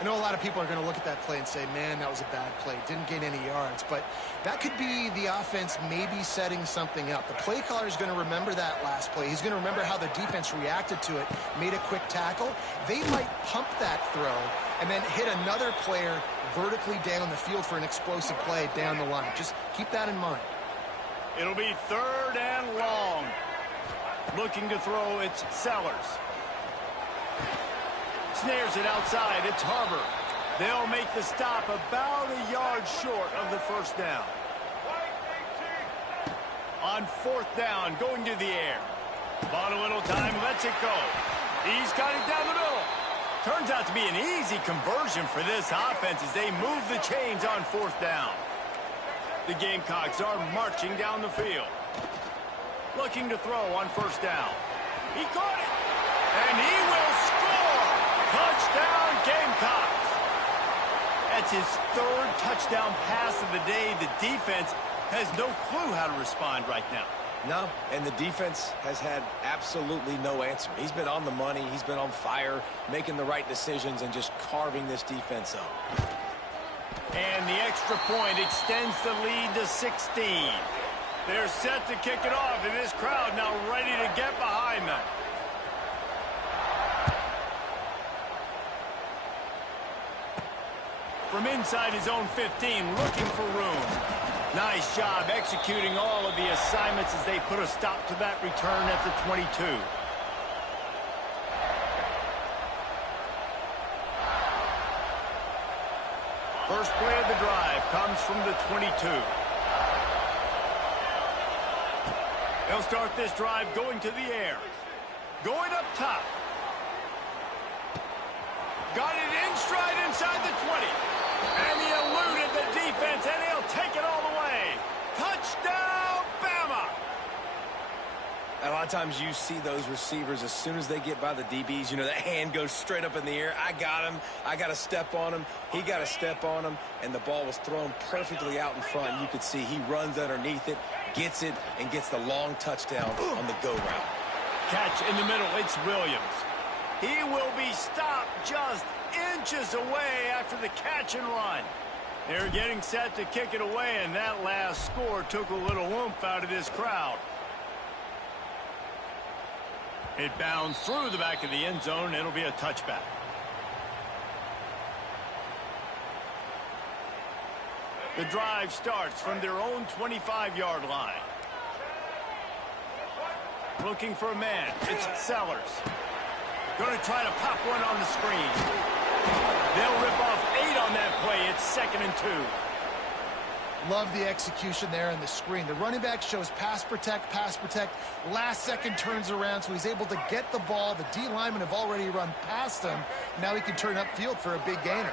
I know a lot of people are going to look at that play and say, man, that was a bad play. Didn't gain any yards. But that could be the offense maybe setting something up. The play caller is going to remember that last play. He's going to remember how the defense reacted to it, made a quick tackle. They might pump that throw and then hit another player vertically down the field for an explosive play down the line. Just keep that in mind. It'll be 3rd and long. Looking to throw, it's Sellers. Snares it outside, it's Harbor. They'll make the stop about a yard short of the first down. On 4th down, going to the air. Bought a little time, lets it go. He's got it down the middle. Turns out to be an easy conversion for this offense as they move the chains on 4th down. The Gamecocks are marching down the field. Looking to throw on 1st down. He caught it, and he will score. Touchdown, Gamecocks. That's his 3rd touchdown pass of the day. The defense has no clue how to respond right now. No, and the defense has had absolutely no answer. He's been on the money. He's been on fire, making the right decisions and just carving this defense up. And the extra point extends the lead to 16. They're set to kick it off, and this crowd now ready to get behind them. From inside his own 15, looking for room. Nice job executing all of the assignments as they put a stop to that return at the 22. First play of the drive comes from the 22. They'll start this drive going to the air. Going up top. Got it in stride inside the 20. And he eluded the defense, and he'll take it all the way. Touchdown, Bama! A lot of times you see those receivers, as soon as they get by the DBs, you know, that hand goes straight up in the air. I got him. I got to step on him. He got to step on him. And the ball was thrown perfectly out in front. You could see he runs underneath it, gets it, and gets the long touchdown on the go route. Catch in the middle. It's Williams. He will be stopped just inches away after the catch and run. They're getting set to kick it away, and that last score took a little oomph out of this crowd. It bounced through the back of the end zone. It'll be a touchback. The drive starts from their own 25-yard line. Looking for a man. It's Sellers. Going to try to pop one on the screen. They'll rip off 8 on that play. It's 2nd and 2. Love the execution there on the screen. The running back shows pass protect, last second turns around, so he's able to get the ball. The D linemen have already run past him. Now he can turn upfield for a big gainer.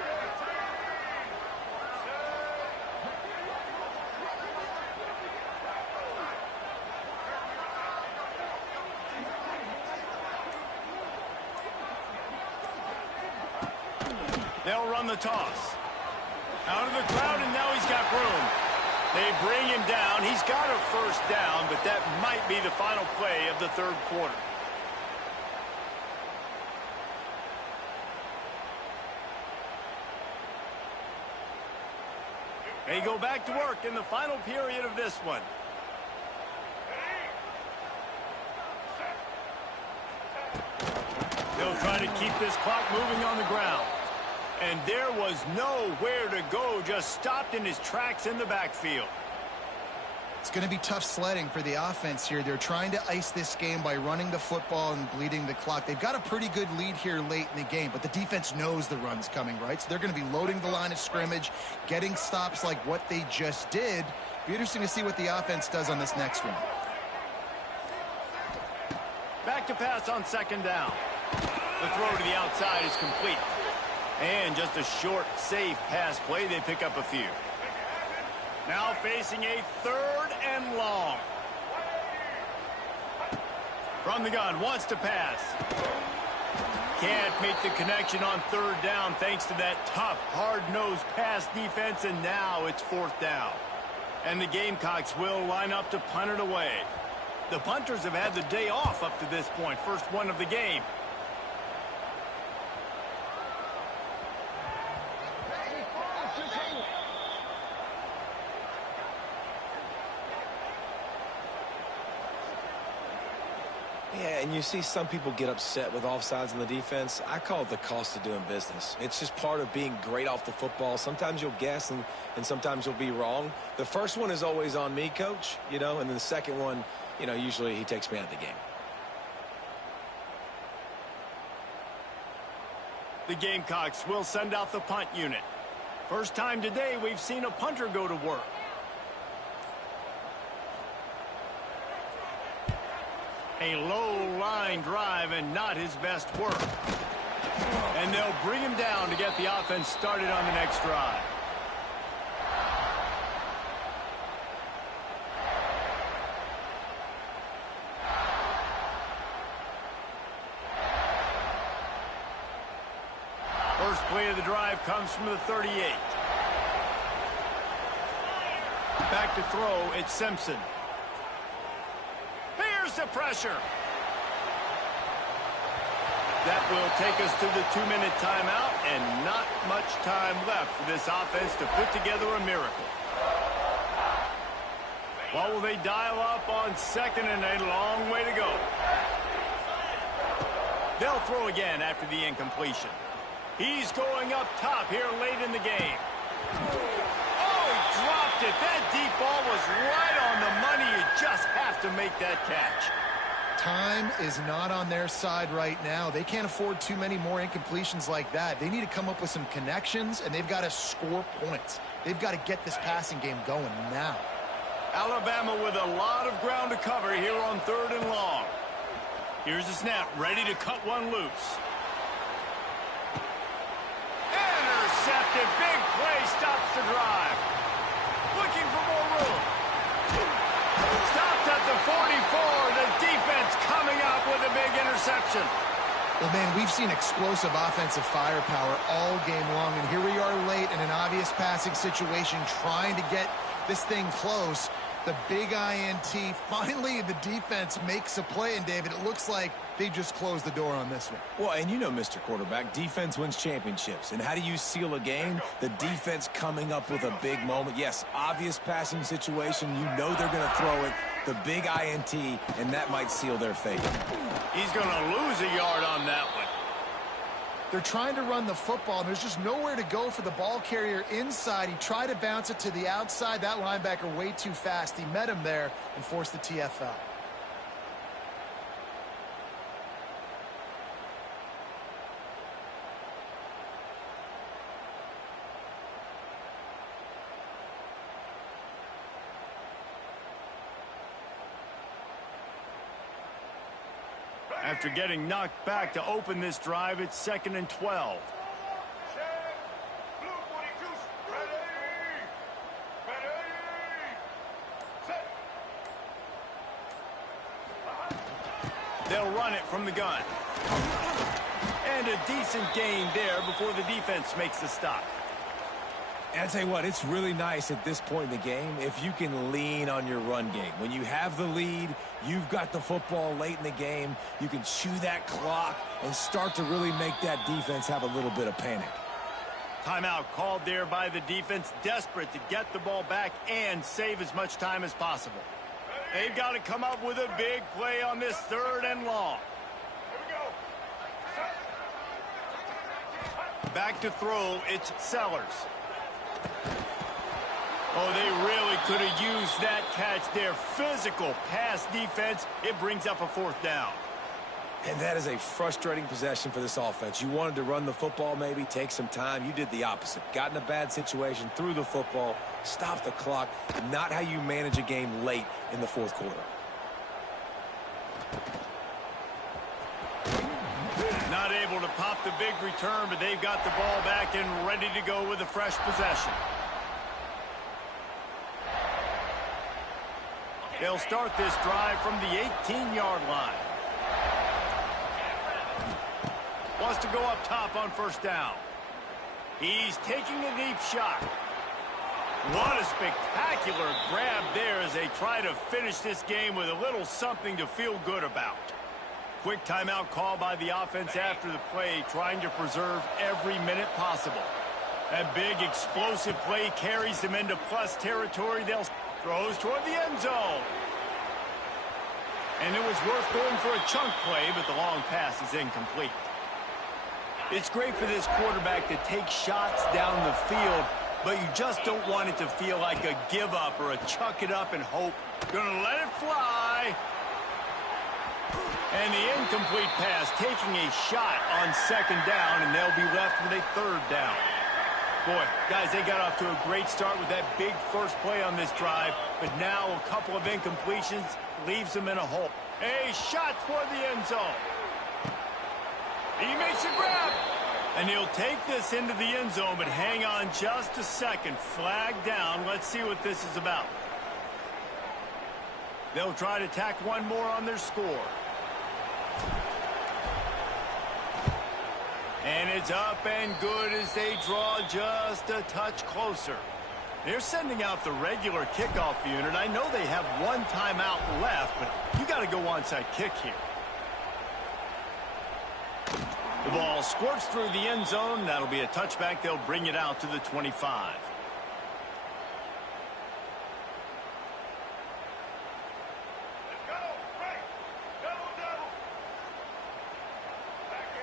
They'll run the toss. Out of the crowd, and now he's got room. They bring him down. He's got a first down, but that might be the final play of the 3rd quarter. They go back to work in the final period of this one. They'll try to keep this clock moving on the ground. And there was nowhere to go, just stopped in his tracks in the backfield. It's going to be tough sledding for the offense here. They're trying to ice this game by running the football and bleeding the clock. They've got a pretty good lead here late in the game, but the defense knows the run's coming, right? So they're going to be loading the line of scrimmage, getting stops like what they just did. Be interesting to see what the offense does on this next one. Back to pass on 2nd down. The throw to the outside is complete. And just a short, safe pass play. They pick up a few. Now facing a 3rd and long. From the gun, wants to pass. Can't make the connection on 3rd down thanks to that tough, hard-nosed pass defense, and now it's 4th down. And the Gamecocks will line up to punt it away. The punters have had the day off up to this point. First one of the game. and you see some people get upset with offsides on the defense. I call it the cost of doing business. It's just part of being great off the football. Sometimes you'll guess, and sometimes you'll be wrong. The first one is always on me, Coach, and then the second one, usually he takes me out of the game. The Gamecocks will send out the punt unit. First time today we've seen a punter go to work. A low line drive and not his best work. And they'll bring him down to get the offense started on the next drive. First play of the drive comes from the 38. Back to throw, it's Simpson. Here's the pressure. That will take us to the 2-minute timeout, and not much time left for this offense to put together a miracle. What will they dial up on second, and a long way to go? They'll throw again after the incompletion. He's going up top here late in the game. Oh, he dropped it. That deep ball was right on the money. You just have to make that catch. Time is not on their side right now. They can't afford too many more incompletions like that. They need to come up with some connections, and they've got to score points. They've got to get this passing game going now. Alabama with a lot of ground to cover here on 3rd and long. Here's the snap, ready to cut one loose. Intercepted, big play, stops the drive. Looking for more room. Stopped at the 44, the defense coming up with a big interception. Well, man, we've seen explosive offensive firepower all game long, and here we are late in an obvious passing situation trying to get this thing close. The big INT, finally the defense makes a play, and David, it looks like they just closed the door on this one. Well, and Mr. Quarterback, defense wins championships. And how do you seal a game? The defense coming up with a big moment. Yes, obvious passing situation. They're going to throw it. The big INT, and that might seal their fate. He's going to lose a yard on that one. They're trying to run the football, and there's just nowhere to go for the ball carrier inside. He tried to bounce it to the outside. That linebacker way too fast. He met him there and forced the TFL. After getting knocked back to open this drive, it's 2nd and 12. Blue 42, ready. Set. They'll run it from the gun. And a decent gain there before the defense makes the stop. And I tell you what, it's really nice at this point in the game if you can lean on your run game. When you have the lead, you've got the football late in the game, you can chew that clock and start to really make that defense have a little bit of panic. Timeout called there by the defense, desperate to get the ball back and save as much time as possible. They've got to come up with a big play on this 3rd and long. Here we go. Back to throw, it's Sellers. Oh, they really could have used that catch there. Physical pass defense. It brings up a 4th down. And that is a frustrating possession for this offense. You wanted to run the football, maybe take some time. You did the opposite. Got in a bad situation, threw the football, stopped the clock. Not how you manage a game late in the 4th quarter. Not able to pop the big return, but they've got the ball back and ready to go with a fresh possession. They'll start this drive from the 18-yard line. Wants to go up top on 1st down. He's taking a deep shot. What a spectacular grab there as they try to finish this game with a little something to feel good about. Quick timeout call by the offense after the play, trying to preserve every minute possible. That big explosive play carries them into plus territory. They'll throws toward the end zone. And it was worth going for a chunk play, but the long pass is incomplete. It's great for this quarterback to take shots down the field, but you just don't want it to feel like a give up or a chuck it up and hope. Gonna let it fly. And the incomplete pass taking a shot on second down, and they'll be left with a third down. Boy, guys, they got off to a great start with that big first play on this drive, but now a couple of incompletions leaves them in a hole. A shot toward the end zone. He makes a grab. And he'll take this into the end zone, but hang on just a second. Flag down. Let's see what this is about. They'll try to tack one more on their score. And it's up and good as they draw just a touch closer. They're sending out the regular kickoff unit. I know they have one timeout left, but you got to go onside kick here. The ball squirts through the end zone. That'll be a touchback. They'll bring it out to the 25. Let's go. Right. Double, double. Back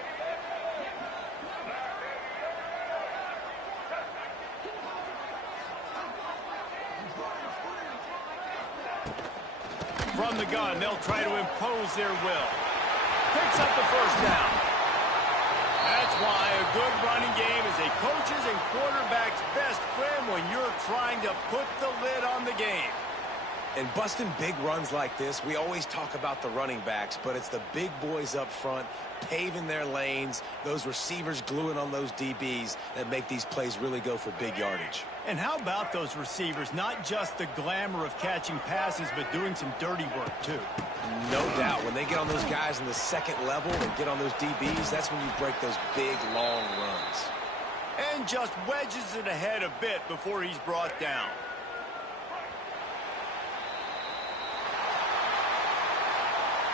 From the gun, they'll try to impose their will. Picks up the first down. That's why a good running game is a coach's and quarterback's best friend when you're trying to put the lid on the game. And busting big runs like this, we always talk about the running backs, but it's the big boys up front paving their lanes, those receivers gluing on those DBs that make these plays really go for big yardage. And how about those receivers? Not just the glamour of catching passes, but doing some dirty work, too. No doubt. When they get on those guys in the second level and get on those DBs, that's when you break those big, long runs. And just wedges it ahead a bit before he's brought down.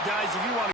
Guys, if you want to